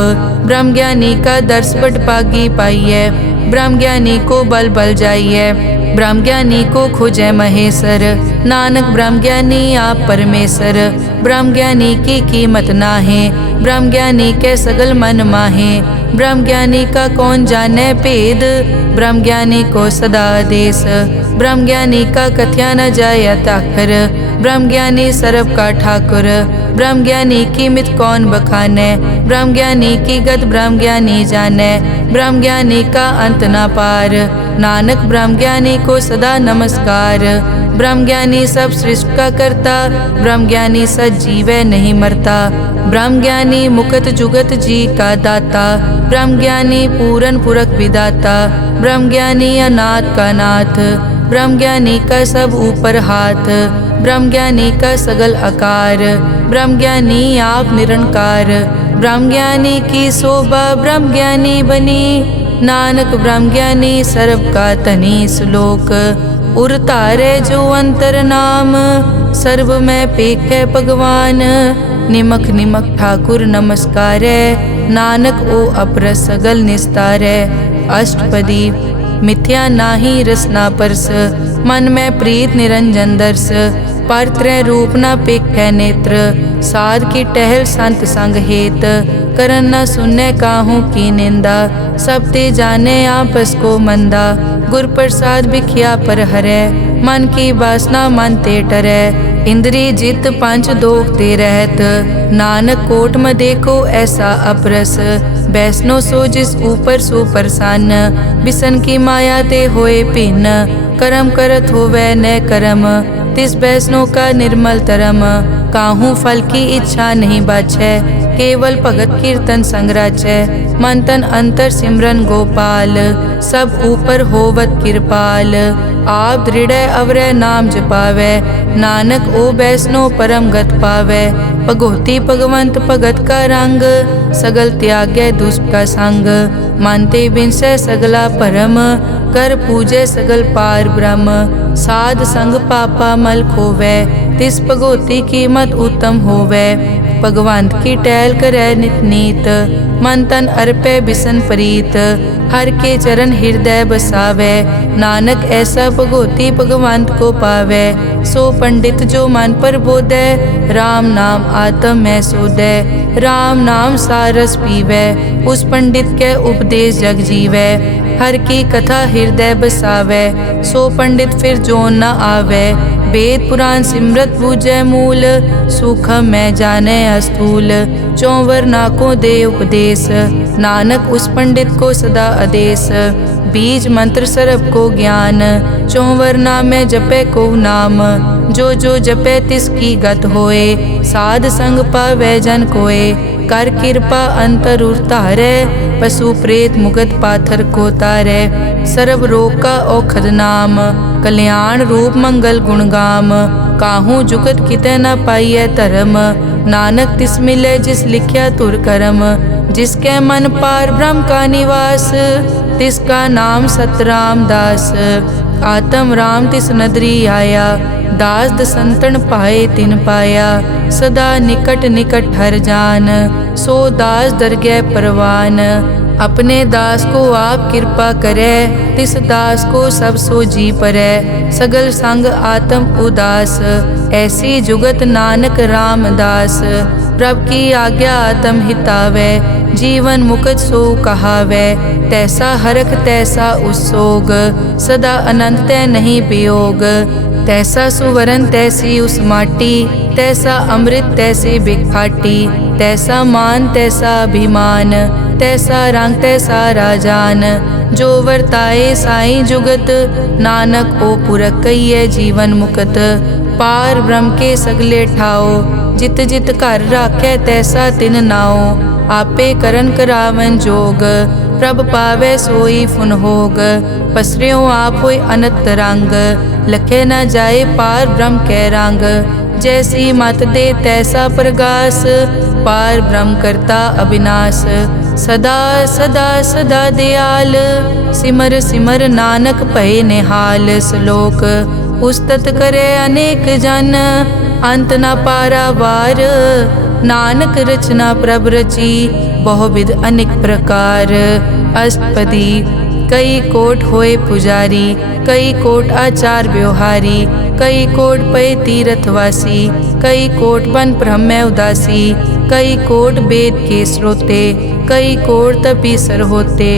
ब्रह्म ज्ञानी का दर्श बड़ पागी पाइये, ब्रह्म ज्ञानी को बल बल जाइए। ब्रह्म ज्ञानी को खोजे महेश्वर, नानक ब्रह्म ज्ञानी आप परमेश्वर। ब्रह्म ज्ञानी की कीमत नाहे, ब्रह्म ज्ञानी के सगल मन माहे। ब्रह्म ज्ञानी का कौन जाने भेद, ब्रह्म ज्ञानी को सदा आदेश। ब्रह्म ज्ञानी का कथ्या न जाय ताखर, ब्रह्म ज्ञानी सर्व का ठाकुर। ब्रह्म ज्ञानी की मित कौन बखाने, ब्रह्म ज्ञानी की गत ब्रह्म ज्ञानी जाने। ब्रह्म ज्ञानी का अंत न पार, नानक ब्रह्म ज्ञानी को सदा नमस्कार। ब्रह्म ज्ञानी सब सृष्टि का करता, ब्रह्म ज्ञानी सजीवै नहीं मरता। ब्रह्म ज्ञानी मुकत जुगत जी का दाता, ब्रह्म ज्ञानी पूरन पुरख विदाता। ब्रह्म ज्ञानी अनाथ का नाथ, ब्रह्म ज्ञानी का सब ऊपर हाथ। ब्रह्म ज्ञानी का सगल आकार, ब्रह्म ज्ञानी आप निरंकार। ब्रह्म ज्ञानी की शोभा ब्रह्म ज्ञानी बनी, नानक ब्रह्म ज्ञानी सर्व का तनी। श्लोक उर तारे जो अंतर नाम, सर्व में पेखे भगवान। निमक निमक ठाकुर नमस्कारे, नानक ओ अपर सगल निस्तारे। अष्टपदी मिथ्या नाही रसना परस, मन में प्रीत निरंजन दर्श। पर त्रय रूप न पेखे नेत्र, साध की टहल संत संग हेत। करन न सुने काहू की निंदा, सब ते जाने आपस को मंदा। गुर प्रसाद बिखिया पर हरै, मन की वासना मन ते टरै। इंद्री जित पंच दोख ते रहत, नानक कोट में देखो ऐसा अपरस। वैष्णो सो जिस ऊपर सो प्रसन्न, बिसन की माया ते होए भिन्न। करम करत होवे न करम, तिस बैष्णो का निर्मल तरम, काहू फल की इच्छा नहीं बाछै, केवल भगत कीर्तन संग राचै, मन तन अंतर सिमरन गोपाल, सब ऊपर होवत कृपाल, आप दृढ़ अवरै नाम जपावै, नानक ओ बैष्णो परम गत पावै, भगोती भगवंत भगत का रंग, सगल त्यागै दुष्ट का संग, मानते बिनसै सगला परम, कर पूजै सगल पार ब्रह्म, साध संग पापा मल खोवै, तिस भगोती कीमत उत्तम होवै, भगवंत की टहल करै नित नीत, मन तन अर्पै बिसन प्रीत, हर के चरण हृदय बसावै, नानक ऐसा भगोती भगवंत को पावै, सो पंडित जो मन पर बोधै, राम नाम आत्म में सोधै, राम नाम सारस पीवै, उस पंडित के उपदेश जग जीवै, हर की कथा हृदय बसावै, सो पंडित फिर जोन न आवै, वेद पुराण सिमरत बूझै मूल, सूखम मैं जाने अस्थूल, चौवर नाको दे उपदेश, नानक उस पंडित को सदा आदेश, बीज मंत्र सरब को ज्ञान, चौवर नामे जपे को नाम, जो जो जपे तिसकी गत होए, साध संग पावै जन कोए, कर कृपा अंतर उतारै, पशु प्रेत मुगत पाथर को तारै, सर्व रोग का औखद नाम, कल्याण रूप मंगल गुणगाम, काहू जुगत कितै न पाइयै धर्म, नानक तिस मिले जिस लिख्या तुर करम, जिसके मन पार ब्रह्म का निवास, तिसका नाम सतराम दास, आत्म राम तिस नदरी आया, दास दसंतन पाए तिन पाया, सदा निकट निकट हर जान, सो दास दरगह परवान, अपने दास को आप कृपा करे, तिस दास को सब सो जी परै, सगल संग आत्म उदास, ऐसी जुगत नानक रामदास, प्रभ की आज्ञा आत्म हितावै, जीवन मुकत सो कहावै, तैसा हरख तैसा उस्सोग, सदा अनंत तै नहीं वियोग, तैसा सुवरन तैसी उस माटी, तैसा अमृत तैसी बिखाटी, तैसा मान तैसा अभिमान, तैसा रंग तैसा राजान, जो वर्ताए साई जुगत, नानक ओ पुरख कहिए जीवन मुकत, पार ब्रह्म के सगले ठाओ, जित जित घर राखै तैसा तिन नाओ, आपे करन करावन जोग, प्रभ पावै सोई फुन होग, पसरियो आप होय अनंत रंग, लखे न जाए पार ब्रह्म कै रंग, जैसी मत दे तैसा प्रगास, पार ब्रह्म करता अविनाश, सदा सदा सदा दयाल, सिमर सिमर नानक भय निहाल, श्लोक उस्तत करे अनेक जन, अंत न पारावार, नानक रचना प्रभ रची, बहुविध अनेक प्रकार, अष्टपदी कई कोट होए पुजारी, कई कोट आचार व्यवहारी, कई कोट पय तीर्थवासी, कई कोट बन ब्रह्म उदासी, कई कोट वेद के स्रोते, कई कोट तपीसर होते,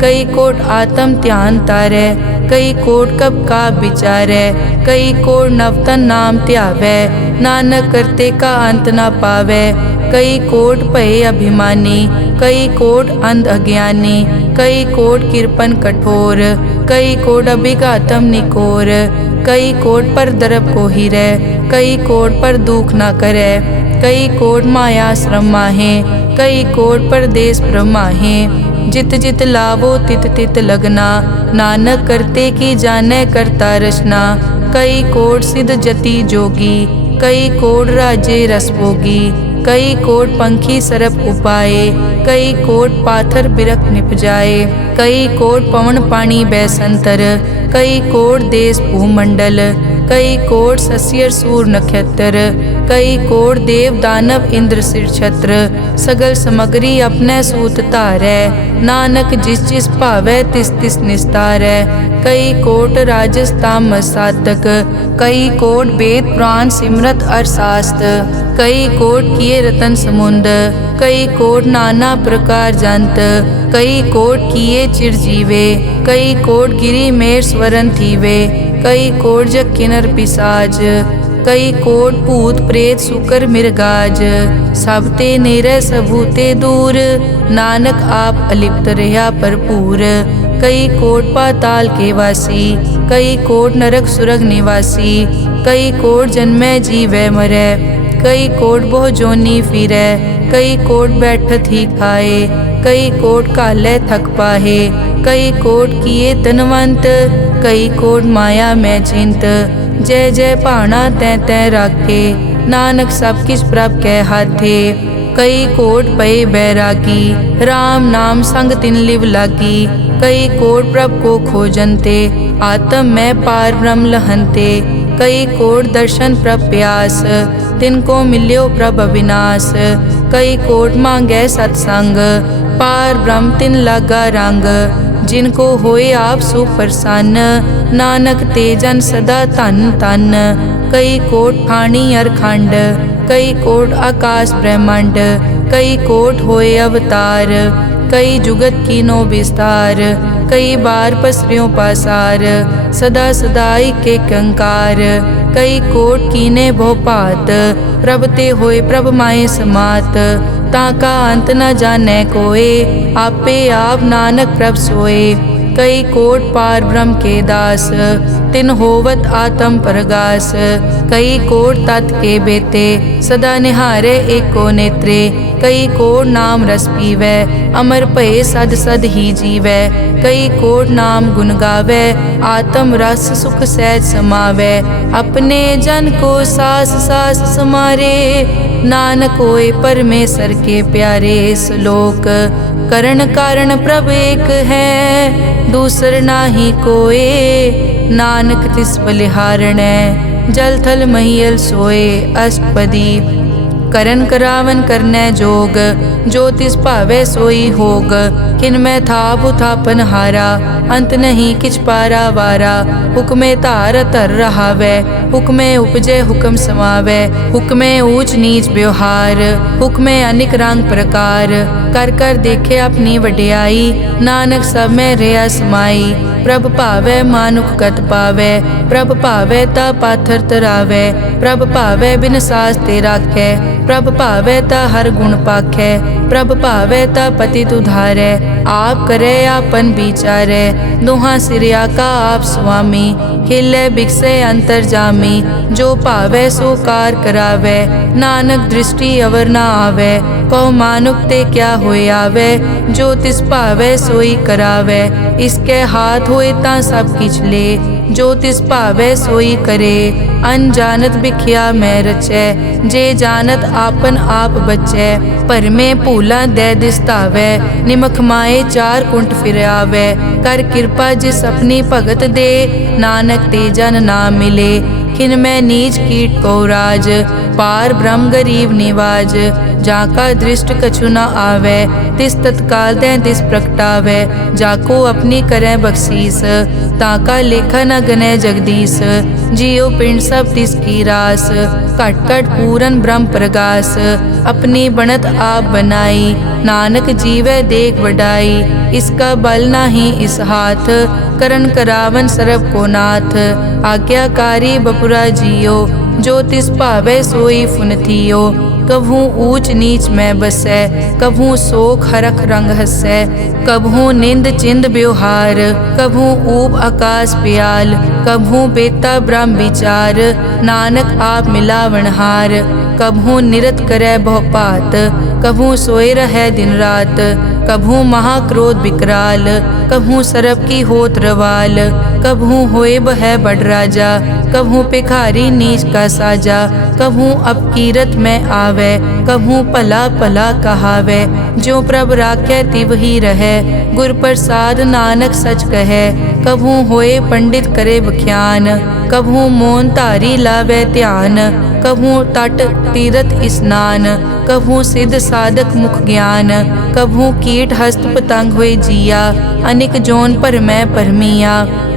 कई कोट आत्म ध्यान तारै, कई कोट कब का विचारै, कई कोट नवतन नाम ध्यावै, नानक करते का अंत न पावै, कई कोट भय अभिमानी, कई कोट अंध अज्ञानी, कई कोट कृपन कठोर, कई कोट अभिघातम निकोर, कई कोट पर दरब को हिरै, कई कोट पर दुख न करै, कई कोट माया श्रम माहे, कई कोट परदेश ब्रह्माहे, जित जित लावो तित तित लगना, नानक करते की जाने करता रचना, कई कोट सिद्ध जति जोगी, कई कोट राजे रस भोगी, कई कोट पंखी सरप उपाए, कई कोट पाथर बिरक निपजाए, कई कोट पवन पानी बैसंतर, कई कोट देश भूमंडल, कई कोट सस्यर सूर नक्षत्र, कई कोट देव दानव इंद्र सिर छत्र, सगल समग्री अपने सूत धारै, नानक जिस जिस भावै तिस तिस निस्तारै, कई कोट राजस तामस साधक, कई कोट वेद पुराण सिमरत अरशास्त्र, कई कोट किए रतन समुंद, कई कोट नाना प्रकार जंत, कई कोट किए चिरजीवे, कई कोट गिरी मेर स्वरन थीवे, कई कोट जग किन्नर पिसाज, कई कोट भूत प्रेत सुकर मिर्गाज, सब ते नेरे सबूते दूर, नानक आप अलिप्त रहा भरपूर, कई कोट पाताल के वासी, कई कोट नरक सुरग निवासी, कई कोट जन्मै जीवै मरै, कई कोट बहु जोनी फिरै, कई कोट बैठत ही खाए, कई कोट कालै थक पाहे, कई कोट किए तनवंत, कई कोट माया मैं चिंत। जय जय भाना तै तै राखे, नानक सब किछ प्रभ कै हाथे। कई कोट पए बैरागी, राम नाम संग तिन लिव लागी, कई कोट प्रभ को खोजनते, आत्म में पार ब्रह्म लहनते। कई कोट दर्शन प्रभ प्यास, तिनको मिल्यो प्रभ अविनाश, कई कोट मांगै सत्संग, पार ब्रह्म तिन लागा रंग। जिनको होए आप सुप्रसन्न, नानक ते जन सदा धन धन। कई कोट खानी अरखंड, कई कोट आकाश ब्रह्मांड, कई कोट होए अवतार, कई जुगत कीनो विस्तार। कई बार पसर्यों पासार, सदा सदा के कंकार, कई कोट कीने भो भात, प्रभ ते होए प्रभ माए समात। ताका अंत न जाने कोए, आपे आप नानक प्रभ सोए। कई कोट पार ब्रह्म के दास, तिन होवत आत्म प्रगास। कई कोट तत् के बेते, सदा निहारे एको नेत्रे। कई कोट नाम रस पीवै, अमर भये सद सद ही जीवै। कई कोट नाम गुण गावै, आत्म रस सुख सहज समावै। अपने जन को सास सास समारे, नानक होए परमेश्वर के प्यारे। श्लोक करण कारण प्रभ एक है, दूसर नाही कोए, नानक तिस बलिहारणै। जल थल महियल सोए अष्टपदी, करन करावन करनै जोग, जो तिस भावै सोई होग। किनमै थाप उथापन हारा, अंत नहीं किछ पारा वारा। हुक्मे धार धर रहावै, हुक्मे उपजै हुक्म समावै। हुक्मे ऊंच नीच व्यवहार, हुक्मे अनिक रंग प्रकार। कर कर देखे अपनी वड्याई, नानक सब में रहा समाई। प्रभ भावै मानुख गत पावै, प्रभ भावै ता पाथर तरावै। प्रभ भावै बिन सास ते राखै, प्रभ भावै ता हर गुण पाखै। प्रभ भावै ता पतित उधारै, आप करे आपन विचारै। दोहां सिरिया का आप स्वामी, खिलै बिकसै अंतर जामी। जो भावै सो कार करावै, नानक दृष्टि अवर न आवै। कहो मानुक ते क्या होए आवै, जो तिस भावै सोई करावै। इसके हाथ होए ता सब किछ ले, जो तिस भावै सोई करे। अनजानत बिख्या मैं रचै, जे जानत आपन आप बचै। भरमे भूला दै दिसतावै, निमख माए चार कुंट फिर आवै। कर कृपा जिस अपनी भगत दे, नानक ते जन ना मिले। खिन मैं नीच कीट को राज, पार ब्रह्म गरीब निवाज। जाका दृष्ट कछु न आवै, तिस तत्काल दै तिस प्रगटावै। जाको अपनी करै बख्शीस, ताका लेखा न गनै जगदीश। जियो पिंड सब तिस की रास, घट घट पूरन ब्रह्म प्रगास। अपनी बनत आप बनाई, नानक जीवै देख वडाई। इसका बल नाही इस हाथ, करन करावन सरब को नाथ। आज्ञाकारी बपुरा जियो, जो तिस भावै सोई फुन थियो। कभू ऊंच नीच में बसै, कभू सोख हरख रंग हसै। कभू निंद चिंद व्यवहार, कभू ऊब आकाश प्याल। कभू बेता ब्रह्म विचार, नानक आप मिलावनहार। कभू निरत करै बहु पात, कभू सोए रहै दिन रात। कभू महाक्रोध विकराल, कभू सरब की होत रवाल। कभू होए बह बड़ राजा, कभू भिखारी नीच का साजा। कभू अपकीरत में आवै, कभू भला भला कहावै। जो प्रभ राखै तिव ही रहै, गुर प्रसाद नानक सच कहै। कभू होए पंडित करे बख्यान, कभू मौन धारी लावै ध्यान। कभू तट तीरथ स्नान, कभू सिद्ध साधक मुख ज्ञान। कभू कीट हस्त पतंग होए जिया, अनिक जोन पर मैं परमिया।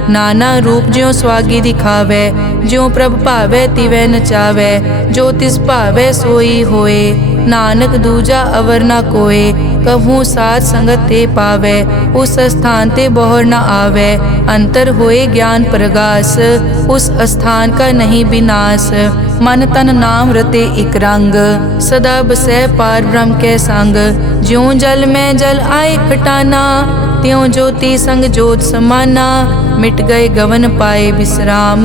नाना रूप ज्यों स्वागी दिखावै, ज्यों प्रभ भावै तिवै नचावै। जो तिस भावै सोई होए, नानक दूजा अवर न कोय। कभू साध संगत ते पावै, उस स्थान ते बोहर न आवै। अंतर होए ज्ञान प्रगास, उस स्थान का नहीं विनाश। मन तन नाम रते इक रंग, सदा बसै पार ब्रह्म के संग। ज्यों जल में जल आए खटाना, त्यों ज्योति संग जोत समाना, मिट गए गवन पाए विश्राम।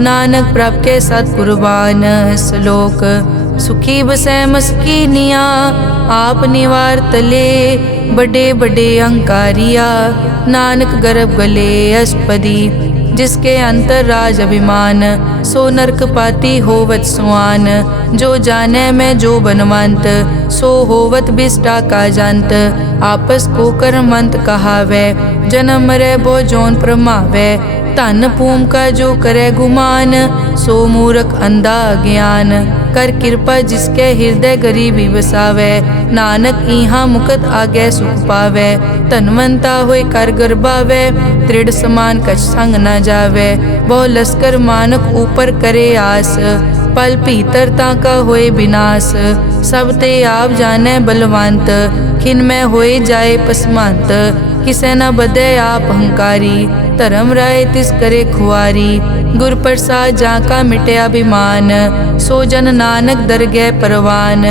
नानक प्रभ के सत कुर्बान, श्लोक सुखी बसै मस्कीनिया, आप निवार तले बड़े बड़े अहंकारिया। नानक गर्भ गले अष्टपदी, जिसके अंतर राज अभिमान। सो नरक पाती होवत सुआन, जो जाने में जो बनवंत। सो होवत बिष्टा का जंत, आपस को कर्मंत कहावे। जन्म मरे बो जोन प्रमावे, धन भूम का जो करे गुमान। सो मूर्ख अंधा ज्ञान, कर कृपा जिसके हृदय गरीबी बसावे। नानक इहाँ मुकत आगे सुख पावे, धनवंता होय कर गर्भावे। दृढ़ समान कछ संग न जावे, बहु लश्कर मानक ऊपर करे आस। पल भीतर ताका होए विनाश, सब ते आप जाने बलवंत। खिन में होए जाए पसमंत, किसे न बदे आप अहंकारी। धर्म राय तिस करे खुआरी, गुर प्रसाद जाका मिटे अभिमान। सो जन नानक दरगह परवान,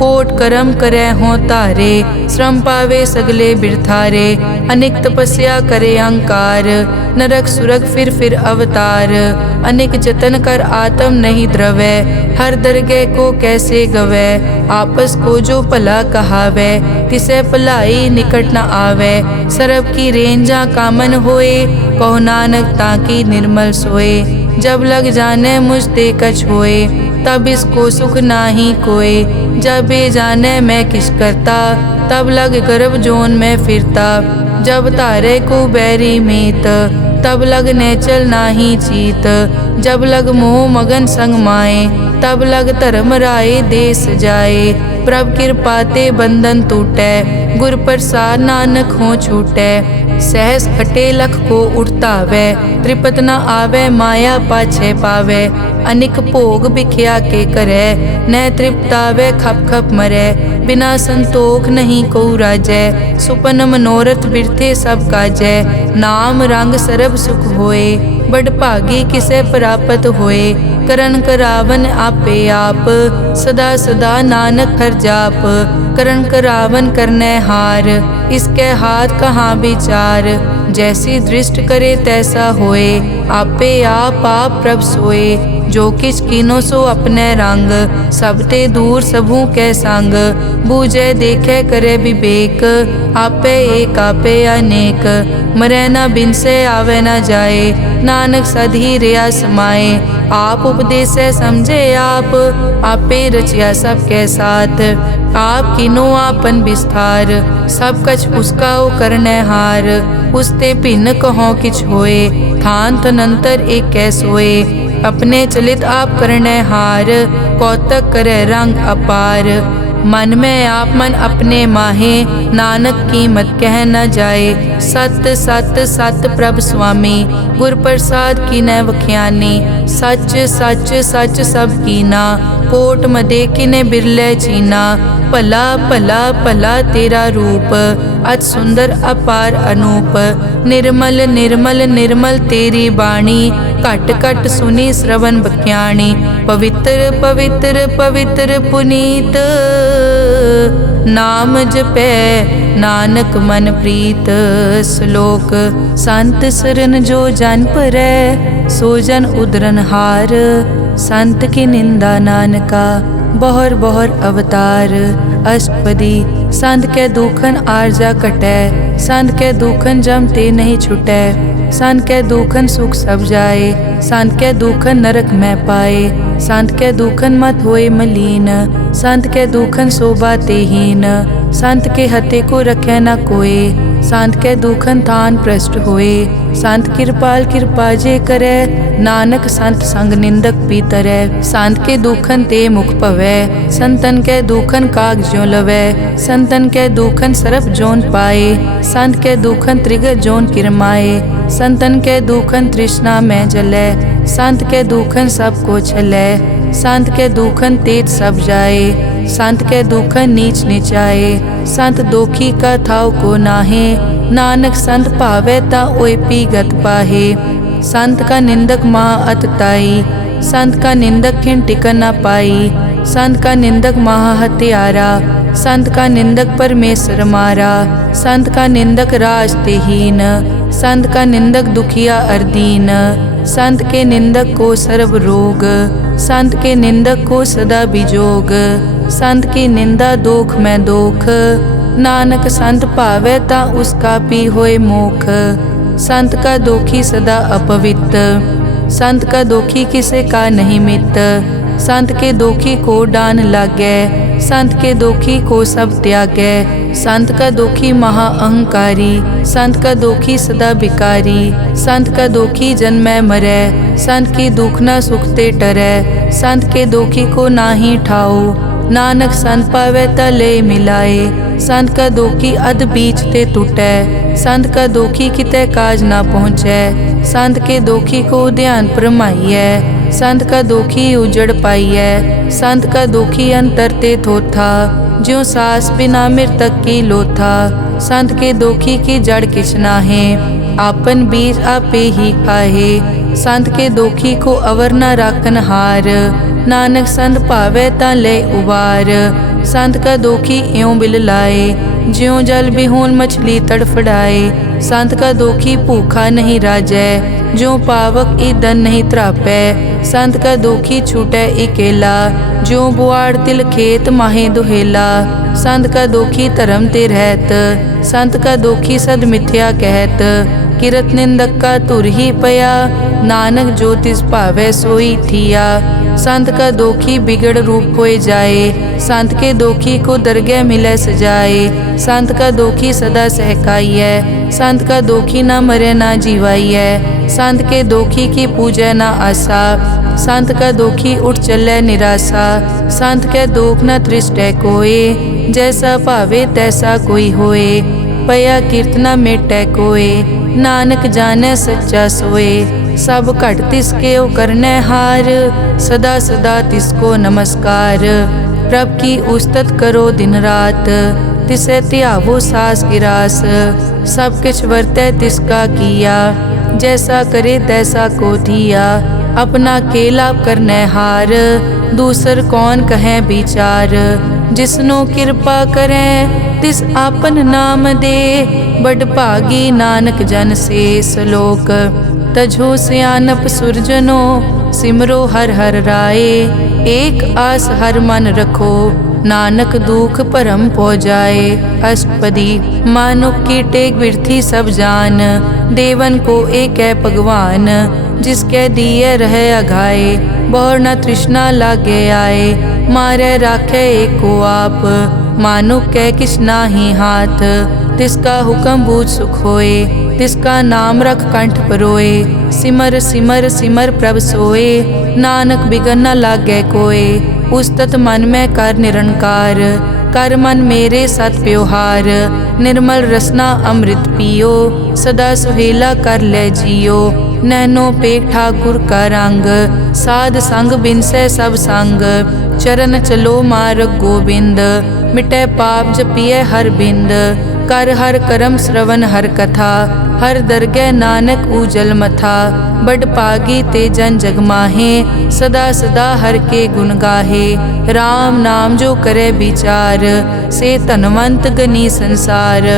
कोट करम करे हों तारे। श्रम पावे सगले बिरथारे, अनेक तपस्या करे अहंकार। नरक सुरग फिर अवतार, अनेक जतन कर आत्म नहीं द्रवे। हर दरगह को कैसे गवे, आपस को जो भला कहावे। तिसे भलाई निकट न आवे, सरब की रेंजा कामन होए। कहो नानक ताकि निर्मल सोए, जब लग जाने मुझ ते कछ होए। तब इसको सुख नाही कोय, जब ये जाने मैं किस करता। तब लग गर्भ जोन में फिरता, जब तारे को बैरी मीत। तब लग नेचल नाही चीत, जब लग मोह मगन संग माए। तब लग धर्म राय देश जाए, प्रभ कृपाते बंधन टूटे। गुर प्रसाद नानक हो छूटे, सहस खटे लख को उठतावे। त्रिपत न आवे माया पाछे पावे, अनिक भोग बिख्या के करे। न तृप्तावे खप खप मरे, बिना संतोख नहीं को राजै। सुपन मनोरथ बिरथे सब काजै, नाम रंग सरब सुख होए। बड़ भागी किसे प्राप्त होए, करन करावन आपे आप। सदा सदा नानक हर जाप, करन करावन करने हार। इसके हाथ कहाँ विचार, जैसी दृष्ट करे तैसा होए। आपे आप प्रभ सोए, जो किछ कीनो सो अपने रंग। सब ते दूर सबू के संग, बूझे देखे करे विवेक। आपे एक आपे अनेक, मरे न बिन से आवे न जाए। नानक सधी रिया समाए, आप उपदेश समझे आप। आपे रचिया सबके साथ, आप किनो आपन विस्तार। सब कछ उसका ओ करने हार, उसते भिन्न कहो किछ होए। थान तनंतर एक कै सोए, अपने चलित आप करने हार। कौतक करे रंग अपार, मन में आप मन अपने माहे। नानक कीमत कह न जाए, सत सत सत प्रभ स्वामी। गुर प्रसाद की न वख्यानी, सच सच सच सब कीना। कोट मदे किने बिरले चीना, भला भला भला तेरा रूप। अति सुंदर अपार अनूप, निर्मल निर्मल निर्मल तेरी बाणी। घट घट सुनी श्रवण बख्याणी, पवित्र पवित्र पवित्र पुनीत। नाम जपै नानक मन प्रीत। श्लोक संत सरन जो जन परै, सो जन उदरन हार। संत की निंदा नानका, बहर बहर अवतार। अष्टपदी संत के दुखन आरजा कटै, संत के दुखन जम ते नहीं छुटै। संत के दुखन सुख सब जाए, संत के दुखन नरक में पाए। संत के दुखन मत होए मलीन, संत के दुखन शोभा तेहीन। संत के हते को रखे न कोय, संत के दुखन थान प्रष्ट होए। संत कृपाल कृपा जे करे, नानक संत संग निंदक भी तरै। संत के दुखन ते मुख पवै, संतन के दुखन काग ज्यों लवै। संतन के दुखन सरप जोन पाए, संत के दुखन त्रिगत जोन किरमाए। संतन के दुखन तृष्णा में जलै, संत के दुखन सब को छलै। संत के दुखन तेज सब जाए, संत के दुखन नीच नीचाए। संत दोखी का थाव को नाहे, नानक संत भावे ता ओय पी गत पाहे। संत का निंदक महा अतताई, संत का निंदक खिन टिकन न पाई। संत का निंदक महा हत्यारा, संत का निंदक परमेश्वर मारा। संत का निंदक राज ते हीन, संत का निंदक दुखिया अरदीन। संत के निंदक को सर्व रोग, संत के निंदक को सदा बिजोग। संत की निंदा दोख में दोख, नानक संत भावै ता उसका पी होए मोख। संत का दोखी सदा अपवित्र, संत का दोखी किसे का नहीं मित। संत के दोखी को डान लागै, संत के दोखी को सब त्यागै। संत का दोखी महा अहंकारी, संत का दोखी सदा बिकारी। संत का दोखी जन्मै मरै, संत की दुख न सुख ते टरै। संत के दोखी को नाही ठाओ, नानक संत पावै ता ले मिलाए। संत का दोखी अध बीच ते टूटै, संत का दोखी कितै काज ना पहुँचै। संत के दोखी को ध्यान परमाइयै, संत का दोखी उजड़ पाइयै। संत का दोखी अंतर ते थोथा, ज्यों सास बिना मृतक की लोथा। संत के दोखी की जड़ किछ नाहे, आपन बीज आपे ही खाहे। संत के दोखी को अवर न राखन हार, नानक संत भावै ता ले उबार। संत का दोखी इयों बिल लाए, ज्यों जल बिहोन मछली तड़फड़ाए। संत का दोखी भूखा नहीं राजै, ज्यों पावक ईंधन नहीं त्रापै। संत का दोखी छूटै इकेला, ज्यों बुआड़ तिल खेत माहे दुहेला। संत का दोखी धर्म ते रहत, संत का दोखी सद मिथ्या कहत। किरत निंदक का तुर ही पया, नानक जो तिस भावै सोई थिया। संत का दोखी बिगड़ रूप होए जाए, संत के दोखी को दरगह मिलै सजाए। संत का दोखी सदा सहकाइयै, संत का दोखी ना मरे ना जीवाइयै। संत के दोखी की पूजै ना आसा, संत का दोखी उठ चलै निराशा। संत के दोख न तृष्टै कोय, जैसा भावे तैसा कोई होए। पया कीर्तना मेटै कोय, नानक जानै सच्चा सोए। सब घट तिसके ओ करनै हार, सदा सदा तिसको नमस्कार। प्रभ की उस्तत करो दिन रात, तिसै ध्यावो सास गिरास। सब किछ वरतै तिसका किया, जैसा करे तैसा को दिया। अपना केला करनै हार, दूसर कौन कहे विचार। जिसनो कृपा करै तिस आपन नाम दे, बड़ भागी नानक जन से सलोक। तजो सियानप सुरजनो, सिमरो हर हर राए। एक आस हर मन रखो, नानक दुख भरम पो जाए। अष्टपदी मानुक की टेक बिरथी सब जान, देवन को एक है भगवान। जिसके दिए रहे अघाए, बहुर न तृष्णा लागे आए। मारे राखे एको आप, मानुक कै किछ नाही हाथ। तिसका हुक्म बूझ सुख होए, तिसका नाम रख कंठ परोए। सिमर सिमर सिमर प्रभ सोए, नानक बिगन न लागै कोय। उस्तत मन में कर निरंकार, कर मन मेरे सत प्योहार। निर्मल रसना अमृत पियो, सदा सुहेला कर ले जियो। नैनो पेख ठाकुर का रंग, साध संग बिनसै सब संग। चरण चलो मार्ग गोबिंद, मिटै पाप जपिए हर बिंद। कर हर करम श्रवण हर कथा, हर दरगह नानक उजल मथा। बड़ पागी ते जन जग माहे, सदा सदा हर के गुण गाहे। राम नाम जो करे विचार, से धनवंत गनी संसार।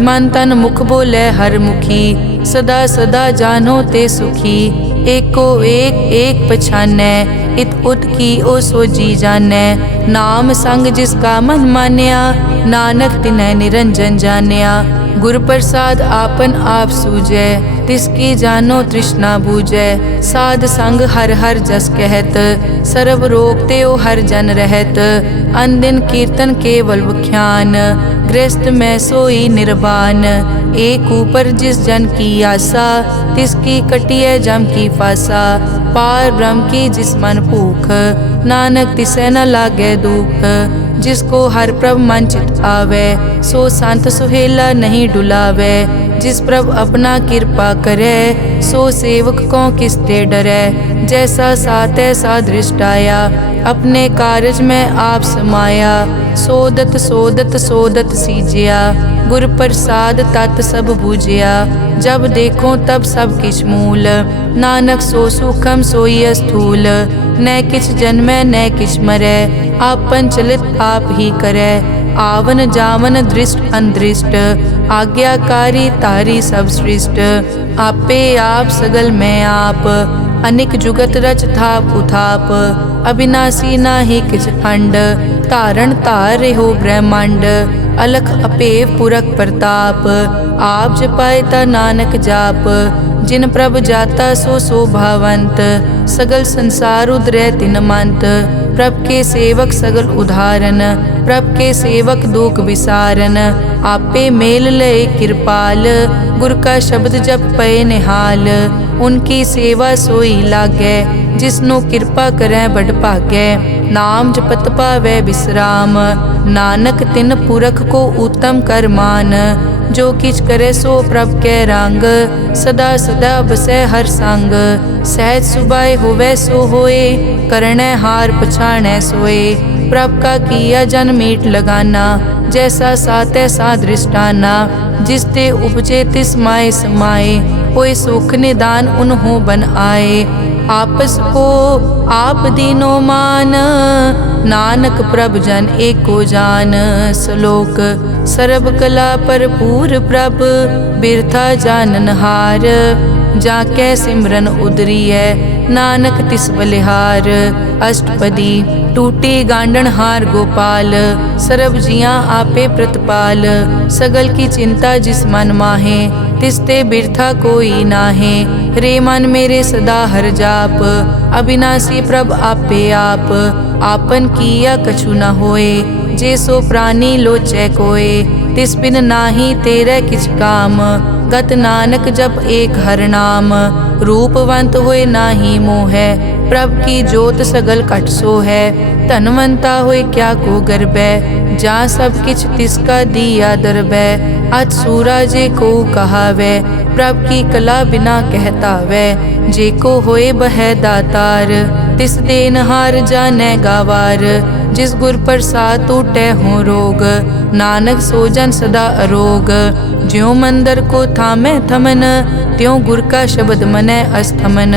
मन तन मुख बोले हर मुखी, सदा सदा जानो ते सुखी। एको एक एक पछानै, इत उत की ओ सोजी जानै। नाम संग जिसका मन मान्या, नानक तिनै निरंजन जान्या। गुर प्रसाद आपन आप सूझै, तिसकी जानो तृष्णा बूझै। साध संग हर हर जस कहत, सर्व रोग ते ओ हर जन रहत। अन दिन कीर्तन केवल बख्यान, गृहस्थ में सोई निर्वाण। एक ऊपर जिस जन की आशा, तिसकी कटिए जम की फासा। पार ब्रह्म की जिस मन भूख, नानक तिसै न लागे दुख। जिसको हर प्रभ मन चित आवे, सो संत सुहेला नहीं डुलावे। जिस प्रभ अपना कृपा करे, सो सेवक को किसते डरे। जैसा सात ऐसा दृष्टाया, अपने कारज में आप समाया। सोदत सोदत सोदत सीजिया, गुर प्रसाद तत् सब बूझिया। जब देखो तब सब किछ मूल, नानक सो सुखम सोई स्थूल। न किछ जन्मै न किछ मरै, आपन चलित आप ही करे। आवन जावन दृष्ट अनदृष्ट, आज्ञाकारी तारी सब सृष्ट। आपे आप सगल में आप, अनिक जुगत रच थाप उथाप। अविनाशी नाहि किछ खंड, धारण धार रहो ब्रह्मांड। अलख अपेव पुरख प्रताप, आप जपाए ता नानक जाप। जिन प्रभ जाता सो शोभावंत, सगल संसार उदरै तिन मंत। प्रभ के सेवक सगल उदाहरण, प्रभ के सेवक दुख विसारन। आपे मेल लय कृपाल, गुर का शब्द जप पए निहाल। उनकी सेवा सोई लागै, जिसनो कृपा करै बड़ भागै। नाम जपत पावै विश्राम, नानक तिन पुरख को उत्तम कर मान। जो किछ करे सो प्रभ कै रंग, सदा सदा बसै हर संग। सहज सुभाए होवै सो होए, करनै हार पछाणै सोए। प्रभ का किया जन मीट लगाना, जैसा सात ऐसा दृष्टाना। जिसते उपजे तिस माए समाए, होए सुख निदान उन्हों बन आए। आपस को आप दीनो मान, नानक प्रभ जन एको जान। श्लोक सर्ब कला भरपूर प्रभ, बिरथा जानन हार। जाकै सिमरन उदरियै, नानक तिस बलिहार। अष्टपदी टूटी गांडन हार गोपाल, सर्ब जियां आपे प्रतिपाल। सगल की चिंता जिस मन माहे, तिसते बिरथा कोई नाहे। रे मन मेरे सदा हर जाप, अविनाशी प्रभ आपे आप। आपन किया कछु न होए, जे सो प्राणी लोचै कोय। तिस बिन नाही तेरे किछ काम, गत नानक जप एक हर नाम। रूपवंत होए नाही मोहै, प्रभ की जोत सगल कट सो है। धनवंता होए क्या को गर्बै, जा सब किछ तिसका दिया दरबै। अज सूरा जे को कहावै, प्रभ की कला बिना कहतावै। जे को होए बह दातार, तिस देनहार जानै गावार। जिस गुर प्रसाद टूटै हो रोग, नानक सो जन सदा अरोग। ज्यों मंदिर को थामै थमन, त्यों गुर का शब्द मनै अस्थमन।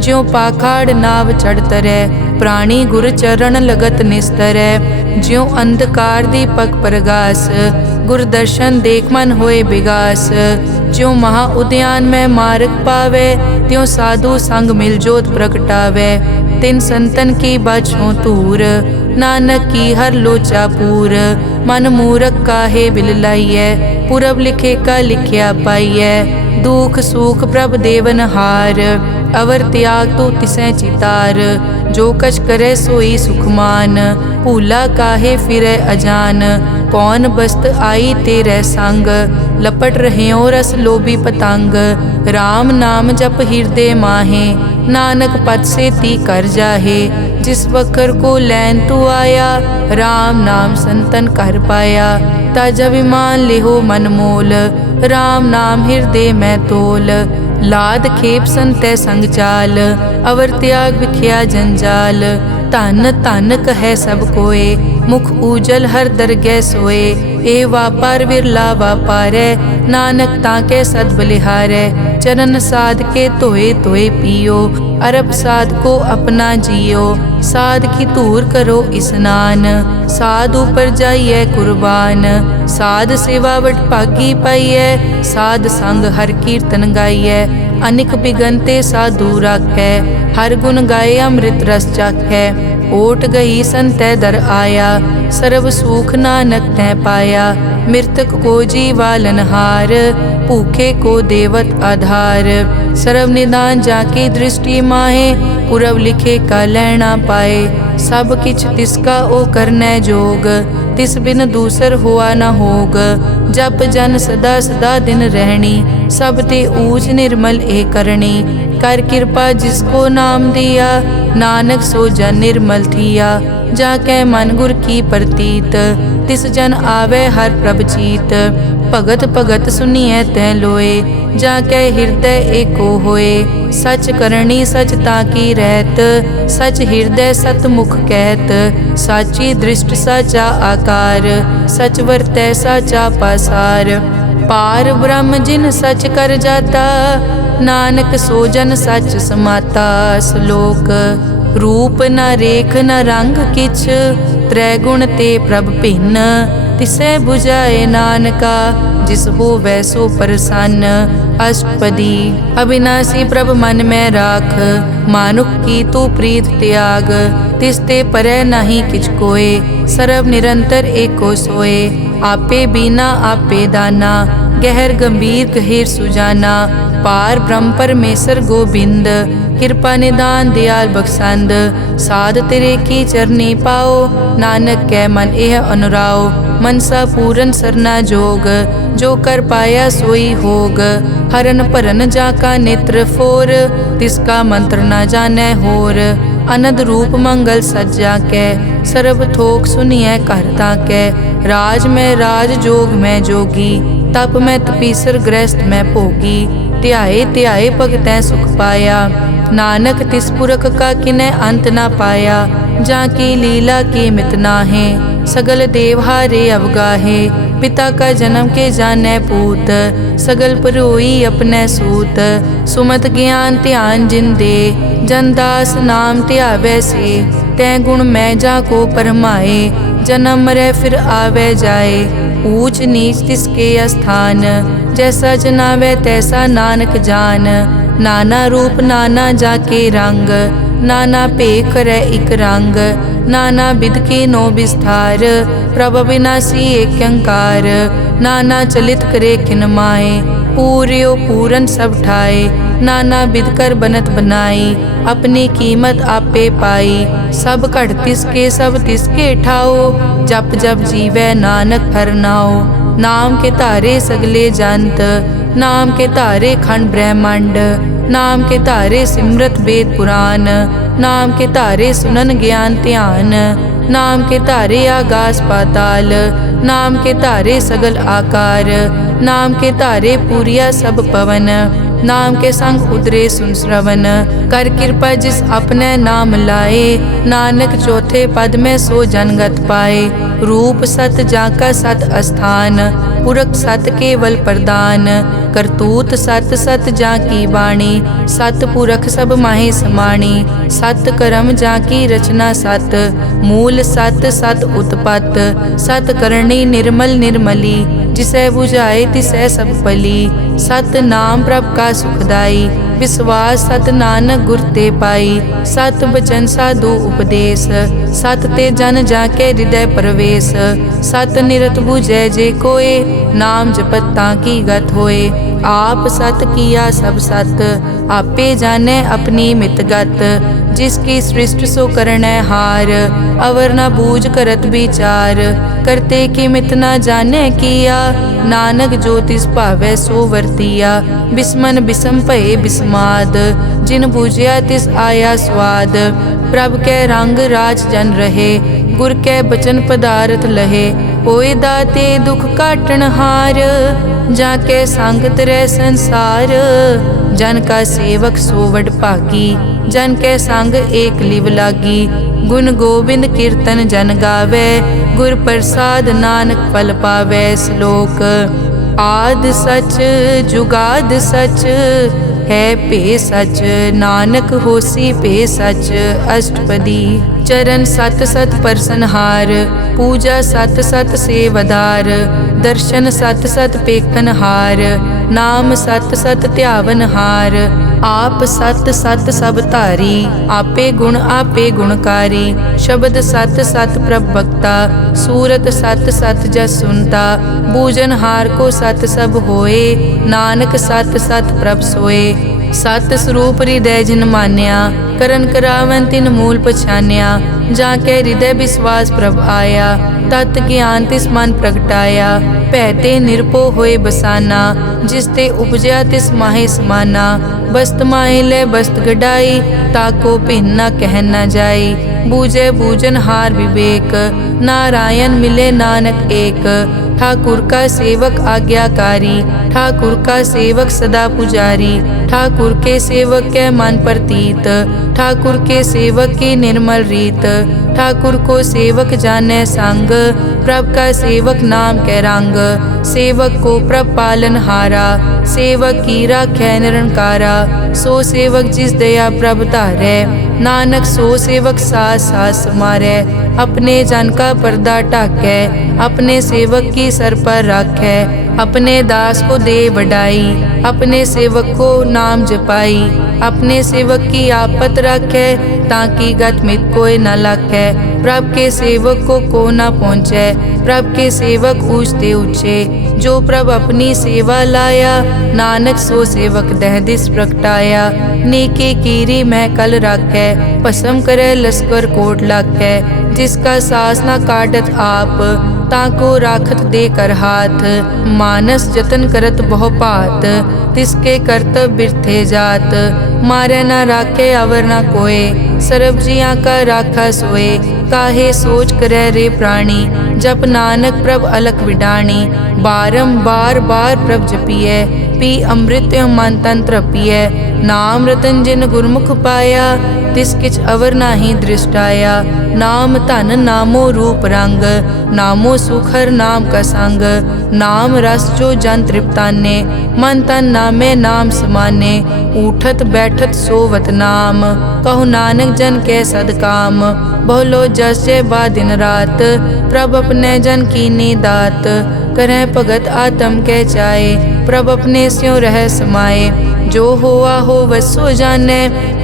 ज्यों पाखाड़ नाव चढ़ तरै, प्राणी गुर चरण लगत निस्तरै। ज्यों अंधकार दीपक प्रगास, गुर दर्शन देख मन होए विगास। ज्यों महा उद्यान में मार्ग पावे, त्यों साधु संग मिल जोत प्रगटावे। तिन संतन की बाछों तूर, नानक की हर लोचा पूर। मन मूरख काहे बिल लाइयै, पुरब लिखे का लिखिया पाइयै। दुख सुख प्रभ देवन हार, अवर त्याग तो तिसै चितार। जो कछ करे सोई सुखमान, भूला काहे फिरै अजान। कौन बस्त आई तेरे संग, लपट रह्यो रस लोभी पतंग। राम नाम जप हृदय माहे, नानक पद से ती कर जाहे। जिस वखर को लैन तू आया, राम नाम संतन कर पाया। ताजा विमान लेहो मन मोल, राम नाम हृदय में तोल। लाद खेप संतै संग चाल, अवर त्याग बिख्या जंजाल। धन धन कहे सब कोय, मुख उजल हर दरगह सोए। ए वापार विरला वापारै, नानक ताके सद बलिहारै। चरण साध के धोए धोए पियो, अरब साध को अपना जियो। साध की धूर करो स्नान, साध ऊपर जाइए कुर्बान। साध सेवा वट भागी पाइयै, साध संग हर कीर्तन गाइयै। अनिक बिगनते साधु राखै, हर गुण गाए अमृत रस चाखै। ओट गई संतै दर आया, सर्व सुख नानक तै पाया। मृतक को जीवालन हार, भूखे को देवत आधार। सर्व निदान जाकी दृष्टि माहे, पुरब लिखे का लैना पाए। सब किछ तिसका ओ करनै जोग, तिस बिन दूसर हुआ न होग। जप जन सदा सदा दिन रहनी, सब ते ऊच निर्मल ए करणी। कर कृपा जिसको नाम दिया, नानक सो जन निर्मल थिया। जाकै मन गुर की प्रतीत, तिस जन आवे हर प्रभ चीत। भगत भगत सुनिए तै लोए, जाके हृदय एको होए। सच करनी सच ताकी रहत, सच हृदय सत मुख कहत। साची दृष्ट साचा आकार, सच वरतै साचा पासार। पार ब्रह्म जिन सच कर जाता, नानक सो जन सच समाता। श्लोक रूप न रेख न रंग किछ, त्रैगुण ते प्रभ भिन्न। तिसै बुझाए नानका, जिस होवै सो प्रसन्न। अष्टपदी अविनाशी प्रभ मन में राख, मानुख की तू प्रीत त्याग। तिसते परै नहीं किछ कोय, सर्व निरंतर एको सोए। आपे बीना आपे दाना, गहर गंभीर गहीर सुजाना। पार ब्रह्म परमेश्वर गोबिंद, कृपा निदान दयाल बख्शंद। साध तेरे की चरनी पाओ, नानक कै मन एह अनुराओ। मनसा पूरन सरना जोग, जो कर पाया सोई होग। हरन भरन जाका नेत्र फोर, तिसका मंत्र न जानै होर। अनंद रूप मंगल सज्जा कै, सर्व थोक सुनिए कर ताकै। राज में राज जोग में जोगी, तप में तपीसर गृहस्थ में भोगी। ध्याए ध्याए भगतै सुख पाया, नानक तिस पुरख का किनै अंत ना पाया। जाकी लीला की मित नाहे, सगल देवहारे अवगाहे। पिता का जन्म के जानै पूत, सगल परोई अपने सूत। सुमत ज्ञान ध्यान जिन दे, जनदास नाम ध्यावै से। तै गुण मैं जाको परमाए, जन्म मरै फिर आवे जाए। ऊंच नीच तिसके स्थान, जैसा जनावे तैसा नानक जान। नाना रूप नाना जाके रंग, नाना भेख करे इक रंग। नाना बिध के नो विस्तार, प्रभ अविनाशी एक अंकार। नाना चलित करे किन माए, पूर्यो पूरन सब ठाए। नाना बिध कर बनत बनाई, अपनी कीमत आपे पाई। सब घट तिसके सब तिसके ठाओ, जप जप जीवै नानक हर नाओ। नाम के धारे सगले जंत, नाम के धारे खंड ब्रह्मांड। नाम के धारे सिमरत वेद पुराण, नाम के धारे सुनन ज्ञान ध्यान। नाम के धारे आगास पाताल, नाम के धारे सगल आकार। नाम के धारे पूरिया सब पवन, नाम के संग उतरे सुन श्रवण। कर कृपा जिस अपने नाम लाए, नानक चौथे पद में सो जनगत पाए। रूप सत जाका सत अस्थान, पुरख सत केवल प्रदान। करतूत सत सत जाकी वाणी, सत पुरख सब माहे समाणी। सत कर्म जाकी रचना सत, मूल सत सत उत्पत। सत करणी निर्मल निर्मली, जिसे बुझाए तिसै सब पली। सत नाम प्रभ का सुखदाई, विश्वास सत नानक गुर ते पाई। सत बचन साधु उपदेश, सत ते जन जाके हृदय प्रवेश। सत निरत बुझै जे कोय, नाम जपत ताकी गत होए। आप सत किया सब सत, आपे जाने अपनी मितगत। जिसकी सृष्टि सो करनै हार, अवर न बूझ करत विचार। करते कि मित न जाने किया, नानक जो तिस भावै सो वर्तिया। बिस्मन बिसम भये बिस्माद, जिन बूझिया तिस आया स्वाद। प्रभ कै रंग राज जन रहे, गुर कै बचन पदारथ लहे। होए दाते दुख काटन हार, जाके संग तरै संसार। जन का सेवक सो वड भागी, जन के संग एक लिव लागी। गुण गोबिंद कीर्तन जन गावे, गुर प्रसाद नानक फल पावे। श्लोक आद सच जुगाद सच, है पे सच नानक होसी पे सच। अष्टपदी चरण सत सत परसनहार, पूजा सत सत सेवदार। दर्शन सत सत पेखनहार, नाम सत सत ध्यावनहार। आप सत सत सब धारी, आपे गुण आपे गुणकारी। शब्द सत सत प्रभ भक्ता, सूरत सत सत जस सुनता। बूझनहार को सत सब होए, नानक सत सत प्रभ सोए। सत स्वरूप हृदय जिन मान्या, करन करावन तिन मूल पछान्या। जाके हृदय विश्वास प्रभ आया, तत् ज्ञान तिस मन प्रगटाया। भैते निरपो होए बसाना, जिसते उपजया तिस माहे समाना। बस्त माहे ले बस्त गडाई, ताको भिन्न न कहन न जाई। बूझे बूझनहार विवेक, नारायण मिले नानक एक। ठाकुर का सेवक आज्ञाकारी, ठाकुर का सेवक सदा पुजारी, ठाकुर के सेवक के मन प्रतीत, ठाकुर के सेवक की निर्मल रीत। ठाकुर को सेवक जाने संग, प्रभ का सेवक नाम के रंग। सेवक को प्रभ पालन हारा, सेवक की राखै निरंकारा। सो सेवक जिस दया प्रभ धारै, नानक सो सेवक सास सास समारै। अपने जन का पर्दा ढाकै, अपने सेवक की सर पर राखै। अपने दास को दे बढ़ाई, अपने सेवक को नाम जपाई। अपने सेवक की आपत राखै, ताकि गत मित कोई न लाखै। प्रभ के सेवक को न पहुँचै, प्रभ के सेवक ऊंचते ऊंचे। जो प्रभ अपनी सेवा लाया, नानक सो सेवक दह दिस प्रगटाया। नेके कीरी मह कल राखै, भस्म करे लश्कर कोट लाखै। जिसका सास न काटत आप, ताको राखत दे कर हाथ। मानस जतन करत बहु भात, तिसके करतब बिरथे जात। मारे न राखे अवर न कोय, सर्ब जियां का राखा सोए। काहे सोच करे रे प्राणी, जप नानक प्रभ अलख विडाणी। बारंबार बार प्रभ जपिए, पी अमृत मन तन तृपिए। नाम रतन जिन गुरमुख पाया, तिस किछ अवर नाही दृष्टाया। नाम धन नामो रूप रंग, नामो सुखर नाम का संग। नाम रस जो जन तृप्ताने, मन तन नामे नाम समाने। उठत बैठत सोवत नाम, कहु नानक जन के सदकाम। बहुलो जस जय बा दिन रात, प्रभ अपने जन कीनी दात। करह भगत आत्म के चाए, प्रभ अपने स्यों रह समाए। जो होआ हो वसो जाने,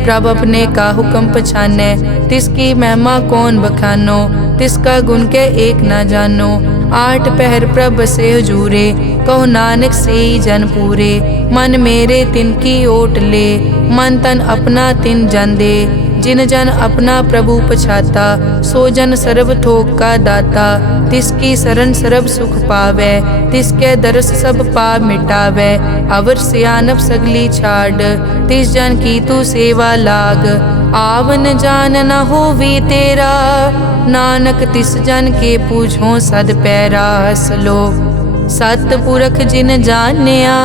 प्रभ अपने का हुक्म पछाने। तिसकी महिमा कौन बखानो, तिसका गुण के एक न जानो। आठ पहर प्रभ से हजूरे, कहो नानक से जन पूरे। मन मेरे तिनकी ओट ले, मन तन अपना तिन जन दे। जिन जन अपना प्रभु पछाता, सो जन सर्ब थोक का दाता। तिसकी शरण सर्ब सुख पावे, तिसके दरस सब पाप मिटावे। अवर सियानप सगली छाड़, तिस जन की तू सेवा लाग। आवन जान न होवी तेरा, नानक तिस जन के पूछो सद पैरा। सलोक सतपुरख जिन जानिया,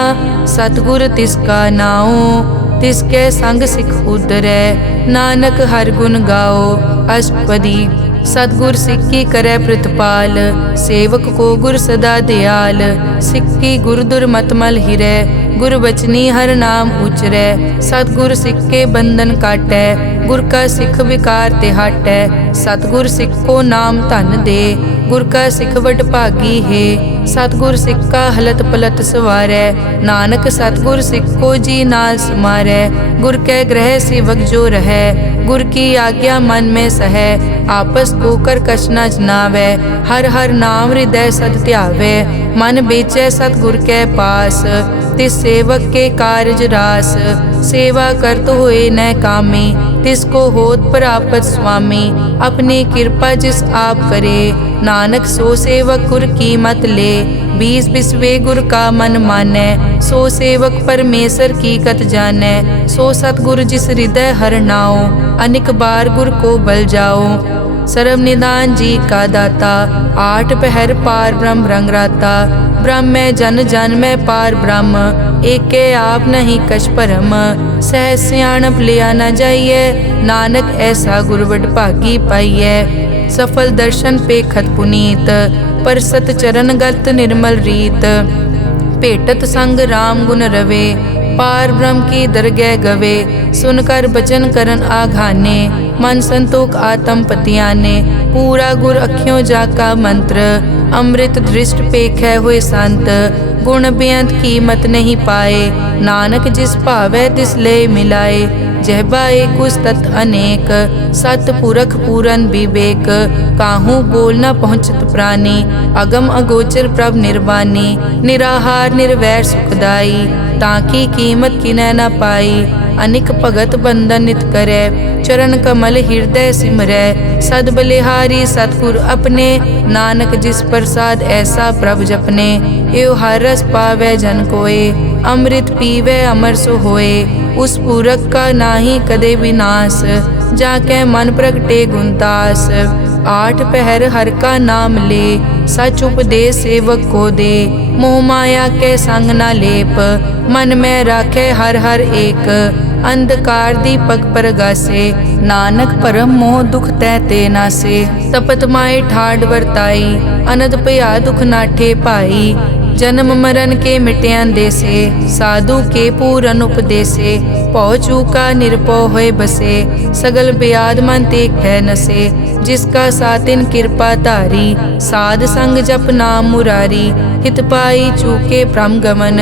सतगुर तिसका नाओ। तिसके संग सिख उतरै, नानक हर गुण गाओ। अष्टपदी सतगुर सिक्की करे प्रतिपाल, सेवक को गुर सदा दयाल। सिक्की गुर दुर्मतमल हिरै, गुर बचनी हर नाम उचरै। सतगुर सिक्के बंधन काटै, गुर का सिख विकार ते हटै। सतगुर सिख को नाम धन दे, गुर का सिख वड भागी है। सतगुर सिक्का हलत पलत सवारै, नानक सतगुर सिख को जी नाल समारै। गुर के ग्रह सेवक जो रहै, गुर की आज्ञा मन में सहै। आपस को कर कछ न जनावै, हर हर नाम हृदय सद ध्यावै। मन बेचै सतगुर के पास, तिस सेवक के कारज रास। सेवा करत होए न कामी, तिसको होत प्रापत स्वामी। अपनी कृपा जिस आप करे, नानक सो सेवक गुर की मत ले। बीस बिसवे गुर का मन मानै, सो सेवक परमेश्वर की कत जानै। सो सतगुर जिस हृदय हर नाओ, अनेक बार गुर को बल जाओ। सर्व निदान जी का दाता, आठ पहर पार ब्रह्म रंग राता। ब्रह्म में जन जन में पार ब्रह्म, एके आप नहीं कछ परम। सह सियाणप लिया न जाइए, नानक ऐसा गुरवड भागी पाइए। सफल दर्शन पेखत पुनीत, परसत चरण गत निर्मल रीत। भेटत संग राम गुण रवे, पार ब्रह्म की दरगह गवे। सुनकर बचन करन आघाने, मन संतोख आत्म पतियाने। पूरा गुर अखियों जाका मंत्र, अमृत दृष्ट पेखै हुए संत। गुण बेअंत कीमत नहीं पाए, नानक जिस भावै तिस ले मिलाए। जहबा एक उस तत् अनेक, सतपुरख पूरन विवेक। काहू बोल न पहुँचत प्राणी, अगम अगोचर प्रभ निर्वाणी। निराहार निर्वैर सुखदाई, ताकी कीमत किनै न पाई। अनिक भगत बंदन नित करै, चरण कमल हृदय सिमरै। सद बलिहारी सतगुर अपने, नानक जिस प्रसाद ऐसा प्रभ जपने। एव हर रस पावै जन कोय, अमृत पीवै अमर सो होए। उस पूरक का नाही कदे विनाश, जाकै मन प्रगटे गुणतास। आठ पहर हर का नाम ले, सच उपदेश सेवक को दे। मोह माया के संग न लेप, मन में राखे हर हर एक। अंधकार दीपक परगासे, नानक परम मोह दुख तै ते नासे। तपत माए ठाड वर्ताई, अनद भया दुख नाठे पाई। जन्म मरण के मिट्यान देसे, साधु के पूरन उपदेसे। पौ चूका निरपौ होए बसे, सगल ब्याद मन ते कै नसे। जिसका सातिन कृपा धारी, साध संग जप नाम मुरारी। हित पाई चूके भ्रम गमन,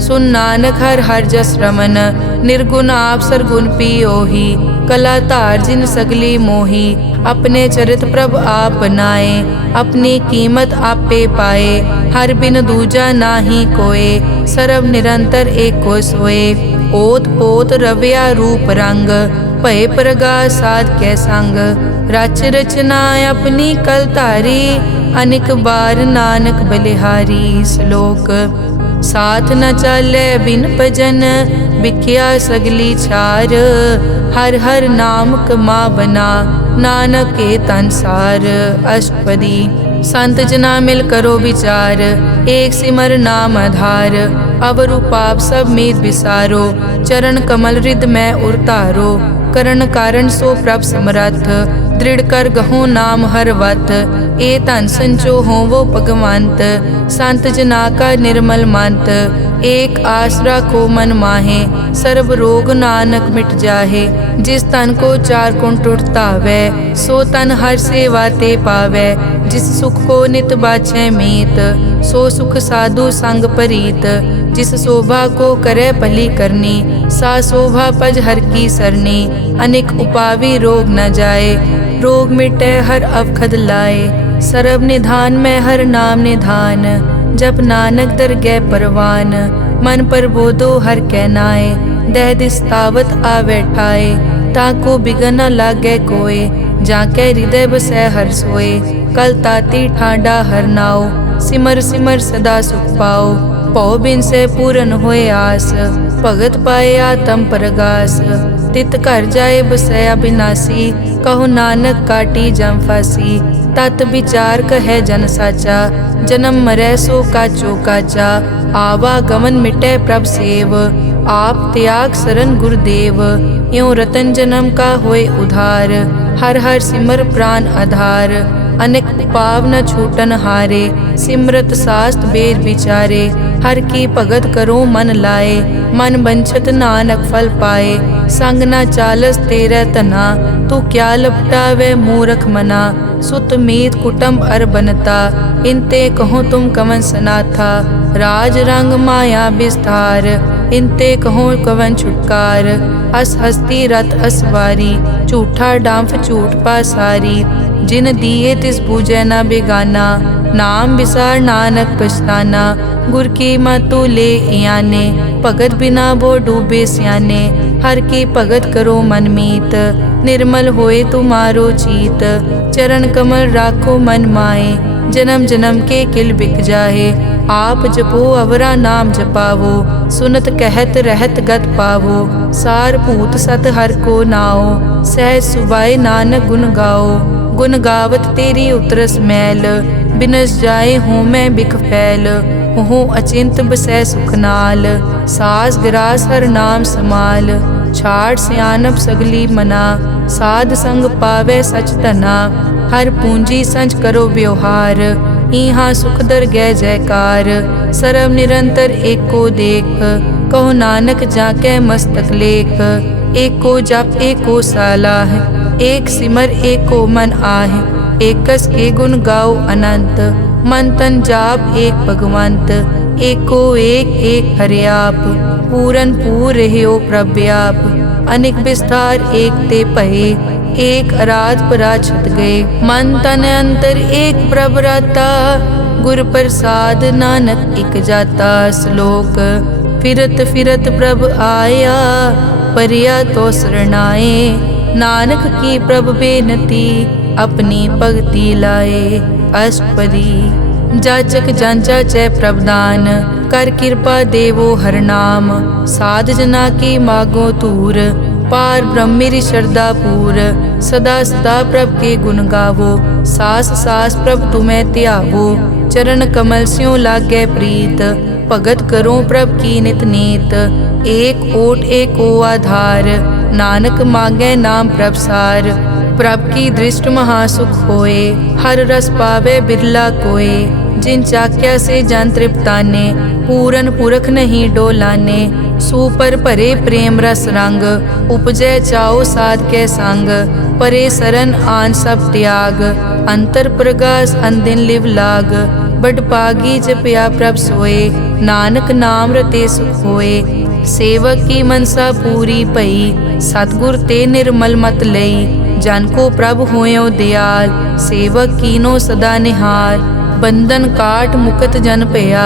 सुन नानक हर हर जस रमन। निर्गुण आप सरगुण पियोही, कला धार जिन सगली मोही। अपने चरित प्रभ आप बनाए, अपनी कीमत आपे पाए। हर बिन दूजा नाही कोय, सर्व निरंतर एको सोए। ओत पोत रव्या रूप रंग, भय प्रगास साध कै संग। रच रचना अपनी कल धारी, अनेक बार नानक बलिहारी। श्लोक साथ न चाले बिन भजन, बिख्या सगली छार। हर हर नाम कमा बना, नानक के तन सार। अष्टपदी संत जना मिल करो विचार, एक सिमर नाम आधार। अवरु पाप सब मीत विसारो, चरण कमल रिद में उरतारो। करण कारण सो प्रभ समरथ, दृढ़ कर गहो नाम हर वत। ए धन संचो हो वो भगवंत, संत जना का निर्मल मंत। एक आस राखो मन माहे, सर्व रोग नानक मिट जाहे। जिस तन को चार गुण टुटतावै, सो तन हर सेवा ते पावै। जिस सुख को नित बाछै मीत, सो सुख साधु संग परीत। जिस शोभा को करे भली करनी, सा शोभा पज हर की सरनी। अनेक उपावी रोग न जाए, रोग मिटे हर अवखद लाए। सर्व निधान में हर नाम निधान, जप नानक दरगह परवान। मन पर बोधो हर कै नाए, दह दिस तावत आवे ठाए। ताको बिगन न लागे कोय, जाके हृदय बसै हर सोए। कल ताती ठाडा हर नाओ, सिमर सिमर सदा सुख पाओ। पौ बिन से पूरन होए आस, भगत पाए आत्म परगास। तित घर जाए बसया बिनासी, कहो नानक काटी जम फासी। तत विचार कहे जन साचा, जन्म मरै सो काचो काचा। आवागमन मिटे प्रभ सेव, आप त्याग शरण गुरुदेव। यों रतन जन्म का होए उधार, हर हर सिमर प्राण आधार। अनेक पाव न छूटन हारे, सिमरत शास्त्र वेद विचारे। हर की भगत करो मन लाए, मन बंछत नानक फल पाए। संग न चालस तेरे तना, तू क्या लपटावे मूरख मना। सुत मीत कुटुंब अर बनता, इनते कहो तुम कवन सनाथा। राज रंग माया विस्तार, इनते कहो कवन छुटकार। अस हस्ती रथ असवारी, झूठा डांफ झूठ पासारी। जिन दिए तिस बूझे न बेगाना, नाम विसार नानक पछताना। गुर की मतु ले याने, भगत बिना वो डूबे स्याने। हर की भगत करो मन मीत, निर्मल होए तुम्हारो चीत। चरण कमल राखो मन माए, जन्म जन्म के किल बिक जाहे। आप जपो अवरा नाम जपावो, सुनत कहत रहत गत पावो। सार भूत सत हर को नाओ, सहज सुबाए नानक गुण गाओ। गुण गावत तेरी उतरस मैल, बिनस जाए हूँ मैं बिख फैल। हूँ अचिंत बसै सुख नाल, सास गिरास हर नाम समाल। छाड़ सियानप सगली मना, साध संग पावे सच तना। हर पूंजी संच करो व्यवहार, इहाँ सुख दर गै जयकार। सर्व निरंतर एको देख, कहो नानक जाके मस्तक लेख। एको जप एको सालाह, एक सिमर एको मन आह। एकस के गुण गाओ अनंत, मन तन जाप एक भगवंत। एको एक एक हरियाप, पूरन पूर रहियो प्रव्याप। अनेक विस्तार एक ते पहे, एक अराध पराछत गए। मन तन अंतर एक प्रभ राता, गुर प्रसाद नानक इक जाता। श्लोक फिरत फिरत प्रभ आया, परिया तो शरणाए। नानक की प्रभ बेनती, अपनी भगति लाए। अष्टपदी जाचक जांचा चै प्रभदान, कर कृपा देवो हर नाम। साध जना की मागो तूर, पार ब्रह्म मेरी श्रद्धा पूर। सदा सदा प्रभ के गुण गावो, सास सास प्रभ तुम्हें त्यावो। चरण कमल स्यों लागे प्रीत, भगत करो प्रभ की नित नीत। एक ओट एको आधार, नानक मांगे नाम प्रभ सार। प्रभ की दृष्ट महासुख होए, हर रस पावे बिरला कोय। जिन चाक्या से जन तृप्ताने, पूरन पुरख नहीं डोलाने। सुपर भरे प्रेम रस रंग, उपजै चाओ साध के संग। परे सरन आन सब त्याग, अंतर प्रगास अनदिन लिव लाग। बड़ पागी जपया प्रभ सोए, नानक नाम रते सुख होए। सेवक की मनसा पूरी पई, सतगुर ते निर्मल मत लई। जन को प्रभ होयो दयाल, सेवक कीनो सदा निहाल। बंधन काट मुकत जन पया,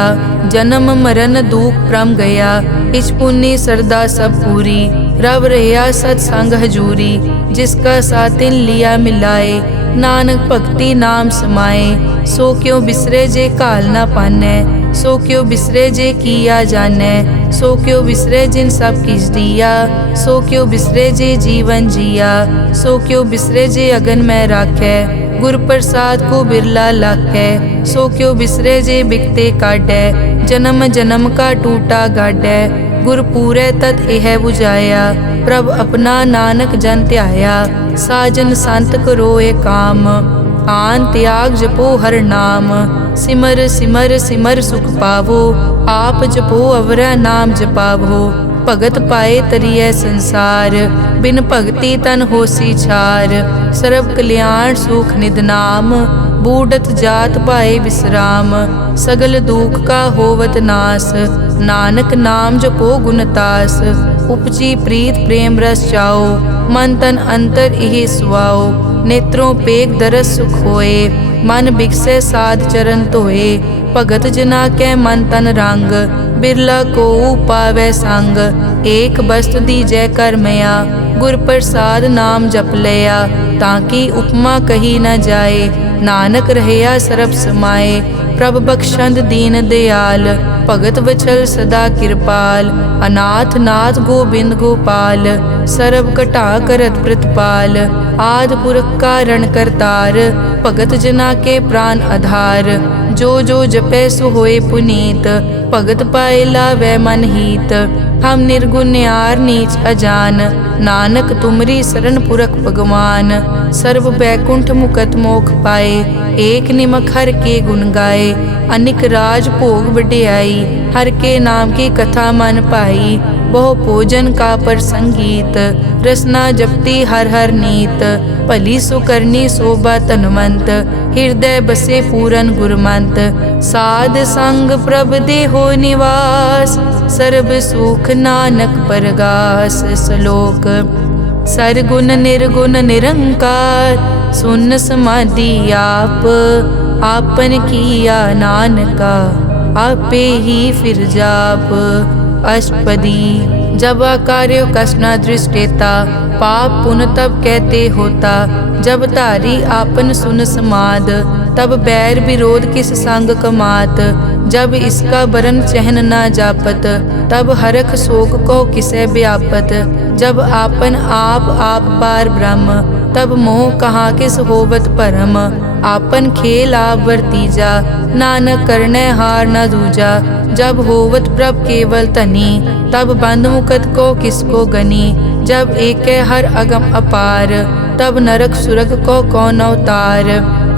जन्म मरण दुख प्रम गया। इस पुण्य सरदा सब पूरी, रव रहा सत्संग हजूरी। जिसका सातिन लिया मिलाए, नानक भक्ति नाम समाए। सो क्यों बिसरे जे काल ना पाने, सो क्यों बिसरे जे किया जाने। सो क्यों बिसरे जिन सब किस दिया, सो क्यों बिसरे जे जीवन जिया। सो क्यों बिसरे जे अगन में राखे, गुर प्रसाद को बिरला लाखे। सो क्यों बिसरे जे बिकते काटे, जन्म जन्म का टूटा गाडे। गुर पूरे तत् एह बुझाया, प्रभ अपना नानक जन त्याया। साजन संत करो ए काम, आन त्याग जपो हर नाम। सिमर सिमर सिमर सुख पावो, आप जपो अवरा नाम जपावो। भगत पाए तरिए संसार, बिन भगति तन होसी छार। सर्व कल्याण सुख निध नाम, बूढ़त जात पाए विश्राम। सगल दुख का होवत नास, नानक नाम जपो गुणतास। उपजी प्रीत प्रेम रस चाओ, मन तन अंतर इहि सुआओ। नेत्रों पेग दरस सुख होए, मन बिकसे साध चरण धोए। भगत जना के मन तन रंग, बिरला को पावे संग। एक बस्त दीजै कर मया, गुर प्रसाद नाम जप लिया। ताकि उपमा कही न जाए, नानक रहया सरब समाए। प्रभ बख्शंद दीन दयाल, भगत वचल सदा कृपाल। अनाथ नाथ गोबिंद गोपाल, सरब कटा करत प्रतिपाल। आद पुरख कारण करतार, भगत जना के प्राण आधार। जो जो जपै सो होए पुनीत, भगत पाए लावै मन हीत। हम निर्गुण न्यार नीच अजान, नानक तुमरी शरण पुरख भगवान। सर्व बैकुंठ मुकत मोख पाए, एक निमक हर के गुण गाए। अनिक राज भोग बढ़ियाई, हर के नाम की कथा मन पाई। बहु भोजन का पर संगीत, रसना जपती हर हर नीत। भली सुकरनी शोभा तनवंत, हृदय बसे पूरन गुरमंत। साध संग प्रभ देहो निवास, सर्ब सुख नानक परगास। श्लोक सरगुण निर्गुण निरंकार, सुन समाधि आप। आपन किया नानका, आपे ही फिर जाप। अष्टपदी जब कार्यो कसना दृष्टेता, पाप पुन तब कहते होता। जब तारी आपन सुन समाद, तब बैर विरोध किस संग कमात। जब इसका बरन चहन ना जापत, तब हरख शोक को किसे व्यापत। जब आपन आप पार ब्रह्म, तब मोह कहाँ किस होवत परम। आपन खेल आप वर्तीजा, नानक करने हार न दूजा। जब होवत प्रभ केवल तनी, तब बंद मुकत को किसको गनी। जब एक हर अगम अपार, तब नरक सुरग को कौन अवतार।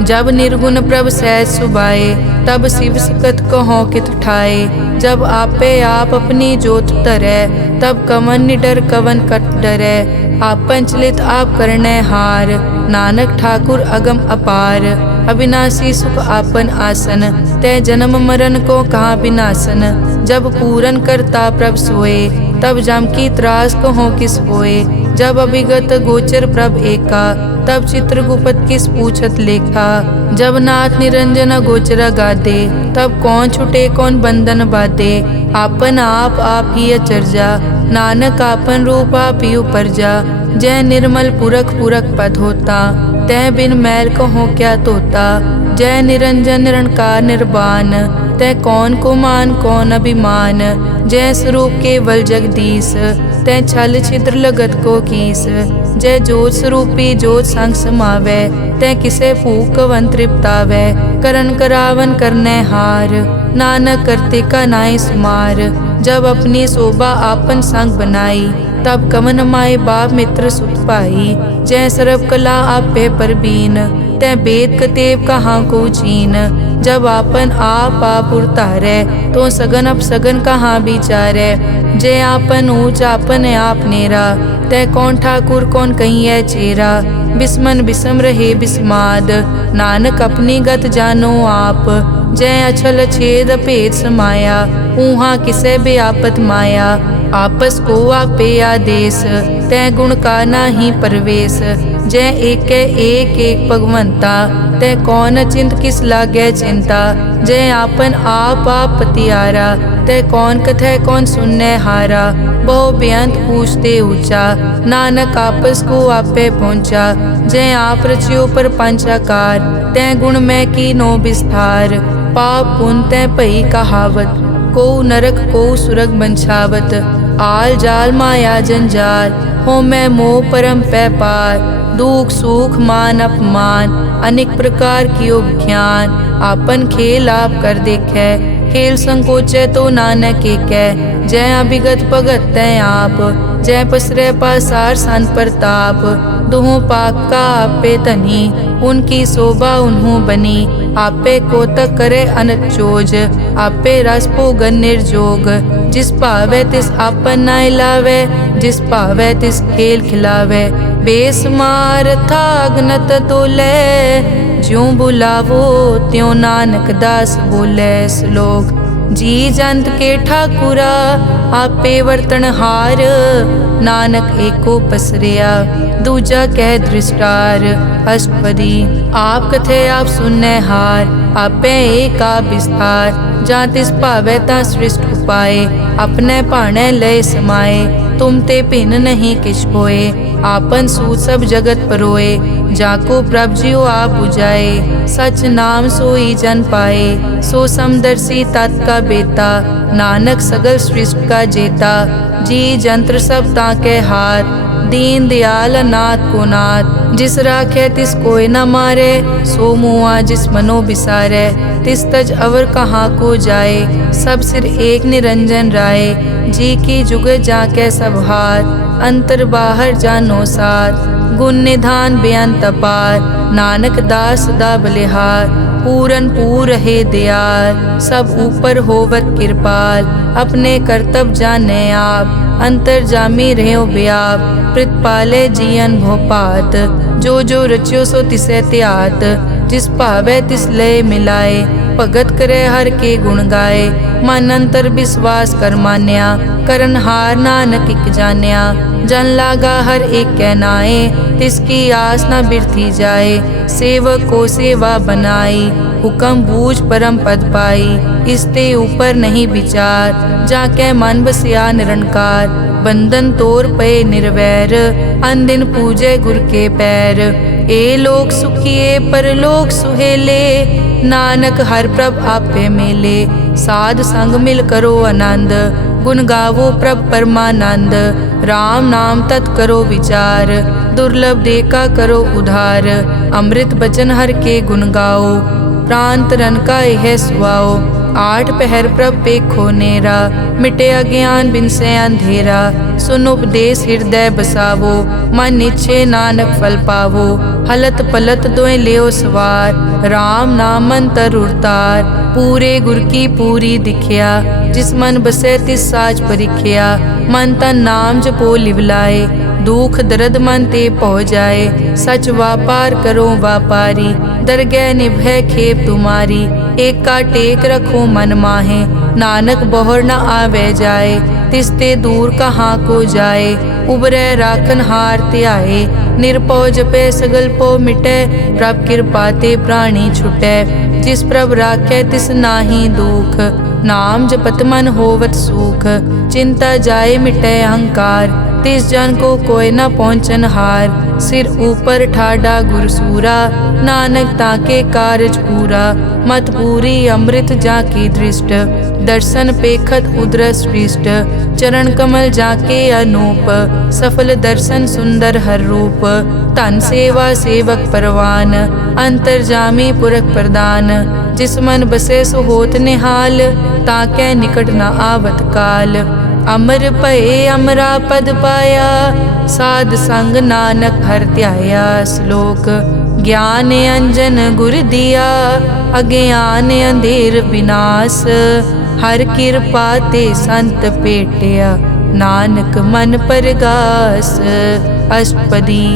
जब निर्गुण प्रभ सहज सुबाए, तब शिव सकत कहो कित ठाए। जब आपे आप अपनी जोत तरै, तब कवन निडर कवन कट डरै। आपन चलित आप करने हार, नानक ठाकुर अगम अपार। अविनाशी सुख आपन आसन, तै जन्म मरण को कहाँ विनाशन। जब पूरन करता प्रभ सोए, तब जम की त्रास कहो किस होए। जब अभिगत गोचर प्रभ एका, तब चित्रगुप्त किस पूछत लेखा। जब नाथ निरंजन गोचर गादे, तब कौन छुटे कौन बंधन बाधे। आपन आप ही अचरजा, नानक आपन रूप आप ही उपरजा। जय निर्मल पुरख पुरख पद होता, तै बिन मैल कहो क्या तोता। जय निरंजन निरंकार निर्वाण, तै कौन को मान कौन अभिमान। जय स्वरूप केवल जगदीश, तै छल छिद्र लगत को कीस। जय जोत स्वरूपी जोत संग समावै, तै किसे भूख कवन तृप्तावै। करन करावन करनै हार, नानक करते का नाई सुमार। जब अपनी शोभा आपन संग बनाई, तब कवन माए बाप मित्र सुत पाई। जय सर्व कला आपे परबीन, तै वेद कतेब कहाँ को चीन। जब आपन आप उतारै, तो सगन अपसगन कहाँ विचारै। जय आपन ऊंच आपन आप नेरा, तै कौन ठाकुर कौन कहिए चेरा। बिस्मन बिसम रहे बिस्माद, नानक अपनी गत जानो आप। जय अछल छेद भेद समाया, ऊहा किसे बेआपत माया। आपस को आपे आदेश, तै गुण का नाही परवेश। जय एक एक भगवंता, तै कौन चिंत किस लागे चिंता। जय आपन आप पतियारा, तै कौन कथै कौन सुनने हारा। बहु बेअंत पूछते ऊंचा, नानक आपस को आपे पहुँचा। जय आप रचियो पर पंचाकार, तै गुण में की नो विस्तार। पाप पुन तै भई कहावत, को नरक को सुरग बंछावत। आल जाल माया जंजाल, हो मैं मोह परम पै पार। दुख सुख मान अपमान, अनेक प्रकार कियो ज्ञान। आपन खेल आप कर देखे, खेल संकोचे तो नानक एकै। जय अभिगत भगत तै आप, जय पसरे पासार सन प्रताप। दुहों पाक का आपे धनी, उनकी शोभा उन्हों बनी। आपे कोतक करे अनत चोज, आपे रस भोगन निर्जोग। जिस भावे तिस आपन नाय लावे, जिस भावे तिस खेल खिलावे। बेसमार था अगनत तोले, ज्यों बुलावो त्यों नानक दास बोले। श्लोक जी जंत के ठाकुरा, आपे वर्तन हार। नानक एको पसरिया, दूजा कह दृष्टार। अष्टपदी आप कथे आप सुनने हार, आपे एक आप विस्तार। जा तिस भावे ता सृष्ट उपाय, अपने भाणे लय समाए। तुम ते भिन्न नहीं किछ कोय, आपन सूत सब जगत परोए। जाको प्रभ जियो आप बुझाए, सच नाम सोई जन पाए। सो समदर्शी तत् का बेता, नानक सगल सृष्टि का जेता। जी जंत्र सब ताके हाथ, दीन दयाल अनाथ को नाथ। जिस राखे तिस कोई न मारे, सो मुआ जिस मनो बिसारे। तिस तज अवर कहाँ को जाए, सब सिर एक निरंजन राय। जी की जुग जाके सब हाथ, अंतर बाहर जानो साथ। गुण निधान बेअंत अपार, नानक दास सदा बलिहार। पूरन पूर रहे दयाल, सब ऊपर होवत कृपाल। अपने कर्तव्य जाने आप, अंतर जामी रहो व्याप। प्रतिपाले जियन भोपात, जो जो रचियो सो तिसे त्यात। जिस भावे तिस लय मिलाए, भगत करे हर के गुण गाए। मन अंतर विश्वास कर मान्या, करन हार नानक इक जान्या। जन लागा हर एक कै नाए, तिसकी आस न बिरथी जाए। सेवक को सेवा बनाई, हुक्म बूझ परम पद पाई। इसते ऊपर नहीं विचार, जाके मन बसिया निरंकार। बंधन तोर पे निर्वैर, अन दिन पूजे गुर के पैर। ए लोक सुखिए परलोक सुहेले, नानक हर प्रभ आपे मेले। साध संग मिल करो आनंद, गुण गावो प्रभ परमानंद। राम नाम तत् करो विचार, दुर्लभ देखा करो उधार। अमृत बचन हर के गुण गाओ, प्राण तरन का यह सुआओ। आठ पहर प्रभ पेखो नेरा, मिटे अज्ञान बिन से अंधेरा। सुन उपदेश हृदय बसावो, मन इच्छे नानक फल पावो। हलत पलत दोए लियो सवार, राम नाम अंतर उरतार। पूरे गुर की पूरी दिखिया, जिस मन बसे तिस साच परिख्या। मन तन नाम जपो लिवलाए, दुख दर्द मन ते पौ जाए। सच व्यापार करो व्यापारी, दरगह निभय खेप तुम्हारी। एक का टेक रखो मन माहे, नानक बहुर न आवे जाए। तिसते दूर कहाँ को जाए, उबरे राखन हार त्याए। निरपौ जपे सगल पो मिटे, प्रभ कृपा ते प्राणी छुटे। जिस प्रभ राखे तिस नाही दुख, नाम जपत मन होवत सुख। चिंता जाए मिटे अहंकार, तिस जन को कोय न पहुँचन हार। सिर ऊपर ठाडा गुरसूरा, नानक ताके कारज पूरा। मत पूरी अमृत जाकी दृष्ट, दर्शन पेखत उदरस पृष्ठ। चरण कमल जाके अनूप, सफल दर्शन सुंदर हर रूप। धन सेवा सेवक परवान, अंतर्जामी पुरख प्रदान। जिस मन बसे सो होत निहाल, ताकै निकट न आवत काल। अमर भये अमरा पद पाया, साध संग नानक हर ध्याया। श्लोक। ज्ञान अंजन गुर दिया, अज्ञान अंधेर विनाश। हर कृपा ते संत पेटिया, नानक मन परगास। अष्टपदी।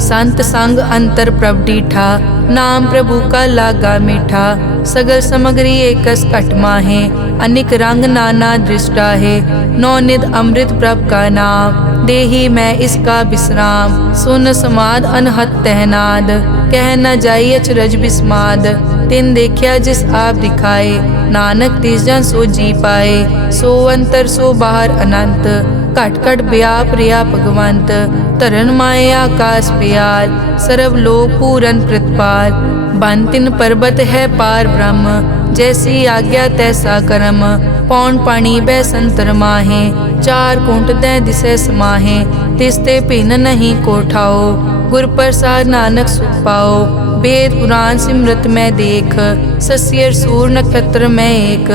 संत संग अंतर प्रभ डीठा, नाम प्रभु का लागा मीठा। सगल समग्री एकस घट माहे, अनिक रंग नाना दृष्टा है। नौनिध अमृत प्रभ का नाम, देही मैं इसका विश्राम। सुन समाद अनहत तहनाद, कह न जाई अचरज बिस्माद। तिन देखिया जिस आप दिखाए, नानक तिस जन सो जी पाए। सो अंतर सो बाहर अनंत, घट घट व्याप रिया भगवंत। धरन माए आकाश प्यार, सर्व लोक पूरन प्रतिपाल। बन तिन पर्वत है पार ब्रह्म, जैसी आज्ञा तैसा कर्म। पौन पानी बै संतर माहे, चार कुंट दै दिसै समाहे। तिसते भिन्न नहीं कोठाओ, गुर प्रसाद नानक सुख पाओ। वेद पुराण सिमरत में देख, सस्यर सूर नक्षत्र में एक।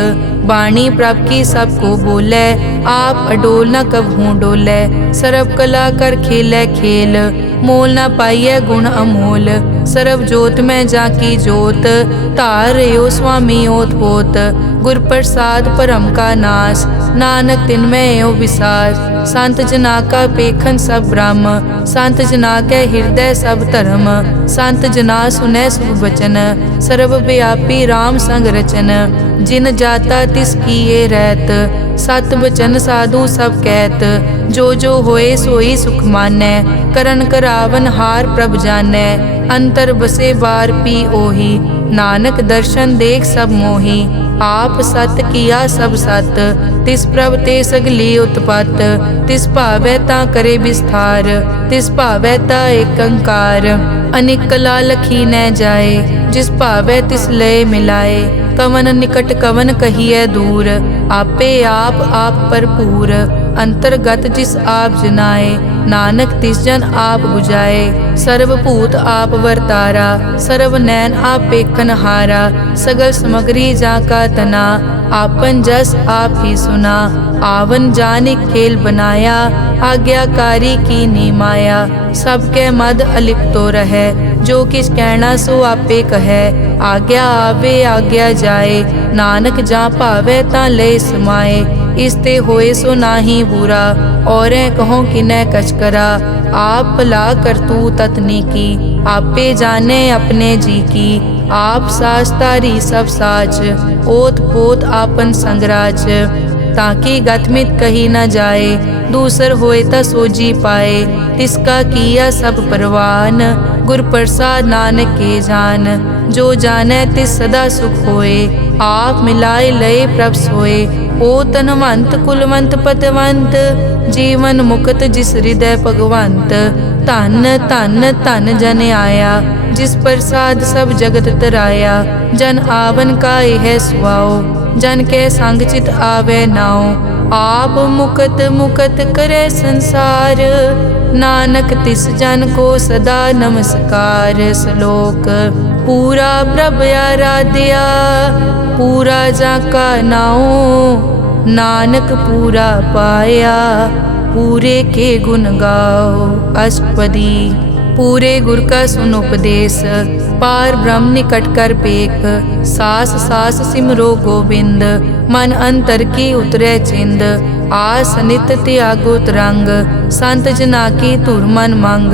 वाणी प्रभ की सबको बोले, आप अडोल न कबहूँ डोले। सर्व कला कर खेलै खेल, मोल न पाइयै गुण अमोल। सर्व जोत में जाकी जोत, तारयो स्वामी ओत पोत। गुर प्रसाद परम का नाश, नानक तिनमें यो विसार। संत जना का पेखन सब ब्रह्म, संत जना के हृदय सब धर्म। संत जना सुनै शुभ वचन, सर्व व्यापी राम संग रचन। जिन जाता तिस किए रहत, सत वचन साधु सब कहत। जो जो होए सोई सुख मानै, करन करावन हार प्रभ जानै। अंतर बसे बार पी ओही, नानक दर्शन देख सब मोही। आप सत किया सब सत, तिस प्रभ ते सगली उत्पत। तिस भावै ता करे विस्तार, तिस भावै ता एकंकार। अनेक कला लखी न जाए, जिस भावै तिस लय मिलाए। कवन निकट कवन कहिए दूर, आपे आप भरपूर। अंतर्गत जिस आप जनाए, नानक तिस जन आप बुझाए। सर्व भूत आप वर्तारा, सर्व नैन आप पेखन हारा। सगल समग्री जाका तना, आपन जस आप ही सुना। आवन जानि खेल बनाया, आज्ञाकारी की नी माया। सबके मद अलिप्तो रहे, जो किस कहना सो आपे कहे। आज्ञा आवे आज्ञा जाए, नानक जा भावे ता ले समाए। इसते होए सो नाही बुरा, औरें कहो किनै कछ करा। आप भला करतू ततनी की, आपे जाने अपने जी की। आप सास तारी सब साच, ओत पोत आपन संगराज। ताकि गतमित कही न जाए, दूसर होए ता सोजी पाए। तिसका किया सब परवान, गुर प्रसाद नानक के जान। जो जाने तिस सदा सुख होए, आप मिलाए लय प्रभ सोए। ओ तनवंत कुलवंत पतवंत, जीवन मुक्त जिस हृदय भगवंत। धन धन धन जन आया, जिस प्रसाद सब जगत तराया। जन आवन का यह सुआओ, जन के संग चित आवे नाओ। आप मुकत मुकत करे संसार, नानक तिस जन को सदा नमस्कार। श्लोक। पूरा प्रभ आराध्या, पूरा जाका नाओ। नानक पूरा पाया, पूरे के गुण गाओ। अष्टपदी। पूरे गुर का सुन उपदेश, पार ब्रह्म निकट कर पेख। सास सास सिमरो गोविंद, मन अंतर की उतरे चिंद। आस नित त्यागो तरंग, संत जना की धुर मन मंग।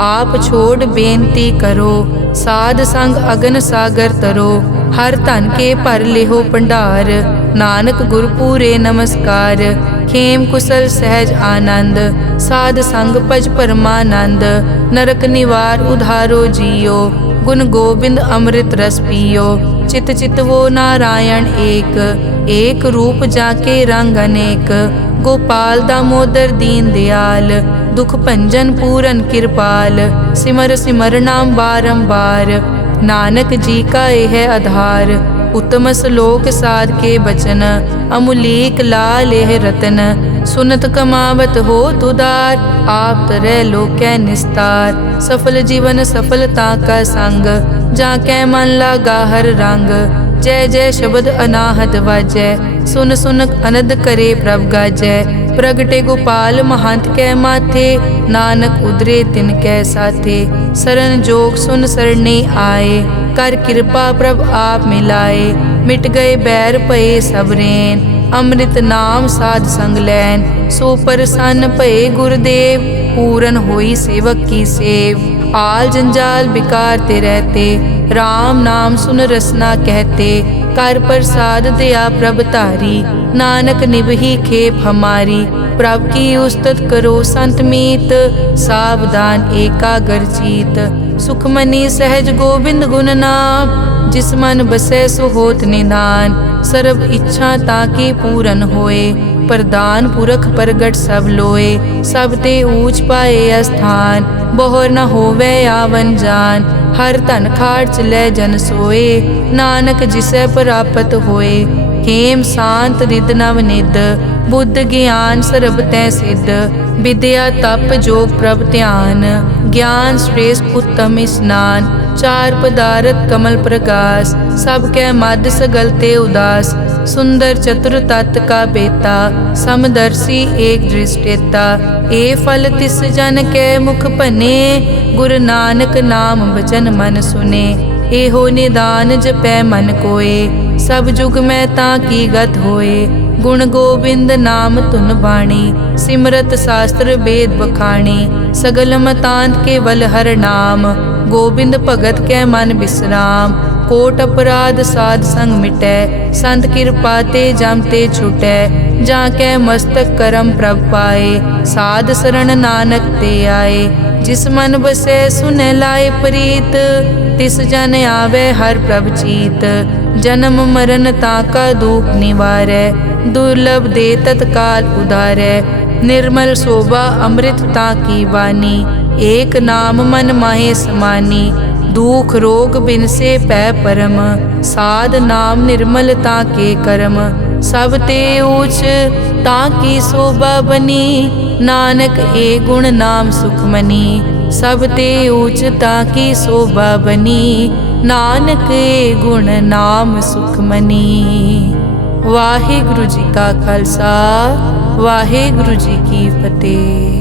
आप छोड़ बेनती करो, साध संग अगन सागर तरो। हर धन के भर लिहो भंडार, नानक गुर पूरे नमस्कार। खेम कुशल सहज आनंद, साध संग भज परमानंद। नरक निवार उधारो जियो, गुण गोविंद अमृत रस पियो। चित चित वो नारायण एक, एक रूप जाके रंग अनेक। गोपाल दामोदर दीन दयाल, दुख भंजन पूरन कृपाल। सिमर सिमर नाम बारंबार, नानक जी का यह आधार। उत्तम श्लोक साध के बचन, अमुलीक लाल यह रतन। सुनत कमावत हो तुदार, आप तरह लोकै निस्तार। सफल जीवन सफलता का संग, जाकै मन लागा हर रंग। जय जय शब्द अनाहत वाजै, सुन सुन अनद करे प्रभ गाजै। प्रगटे गोपाल महंत कै माथे, नानक उदरे तिन कै साथे। सरन जोग सुन सरने आए, कर कृपा प्रभ आप मिलाए। मिट गए बैर भये सब रैन, अमृत नाम साध संग लैन। सो प्रसन्न भये गुरुदेव, पूरन होई सेवक की सेव। आल जंजाल बिकार ते रहते, राम नाम सुन रसना कहते। कर प्रसाद दया प्रभ धारी, नानक निभही खेप हमारी। प्रभ की उस्तत करो संत मीत, सावधान एकाग्र चीत। सुखमनी सहज गोबिंद गुण नाम, जिस मन बसै सो होत निधान। सर्ब इच्छा ताकी पूरन होए, प्रदान पुरख प्रगट सब लोए। सब ते ऊंच पाए अस्थान, बोहर न होवे आवन जान। हर धन खाट लै जन सोए, नानक जिसै प्राप्त होए। हेम शांत रिद नव निद, बुद्ध ज्ञान सर्ब तै सिद्ध। विद्या तप जोग प्रभ ध्यान, ज्ञान श्रेष्ठ उत्तम स्नान। चार पदारथ कमल प्रकाश, सब कै मद सगल ते उदास। सुंदर चतुर तत् का बेता, समदर्शी एक दृष्टेता। ए फल तिस जन कै मुख बने, गुरु नानक नाम बचन मन सुने। एहो निदान जपै मन कोय, सब जुग में ताकी गत होए। गुण गोबिंद नाम धुन बाणी, सिमरत शास्त्र वेद बखाणी। सगल मतांत केवल हर नाम, गोबिंद भगत कै मन विश्राम। कोट अपराध साध संग मिटै, संत कृपा ते जम ते छुटै। जाकै मस्तक करम प्रभ पाए, साध शरण नानक ते आए। जिस मन बसै सुनै लाए प्रीत, तिस जन आवे हर प्रभ चीत। जन्म मरण ताका दुख निवारै, दुर्लभ दे तत्काल उधारै। निर्मल शोभा अमृत ताकी वाणी, एक नाम मन माहे समानी। दुख रोग बिनसे पै परम, साध नाम निर्मलता के कर्म। सब ते ऊच ताकी शोभा बनी, नानक ए गुण नाम सुखमनी। सब ते ऊच ताकी शोभा बनी, नानक ए गुण नाम सुखमनी। वाहिगुरु जी का खालसा, वाहिगुरु जी की फतेह।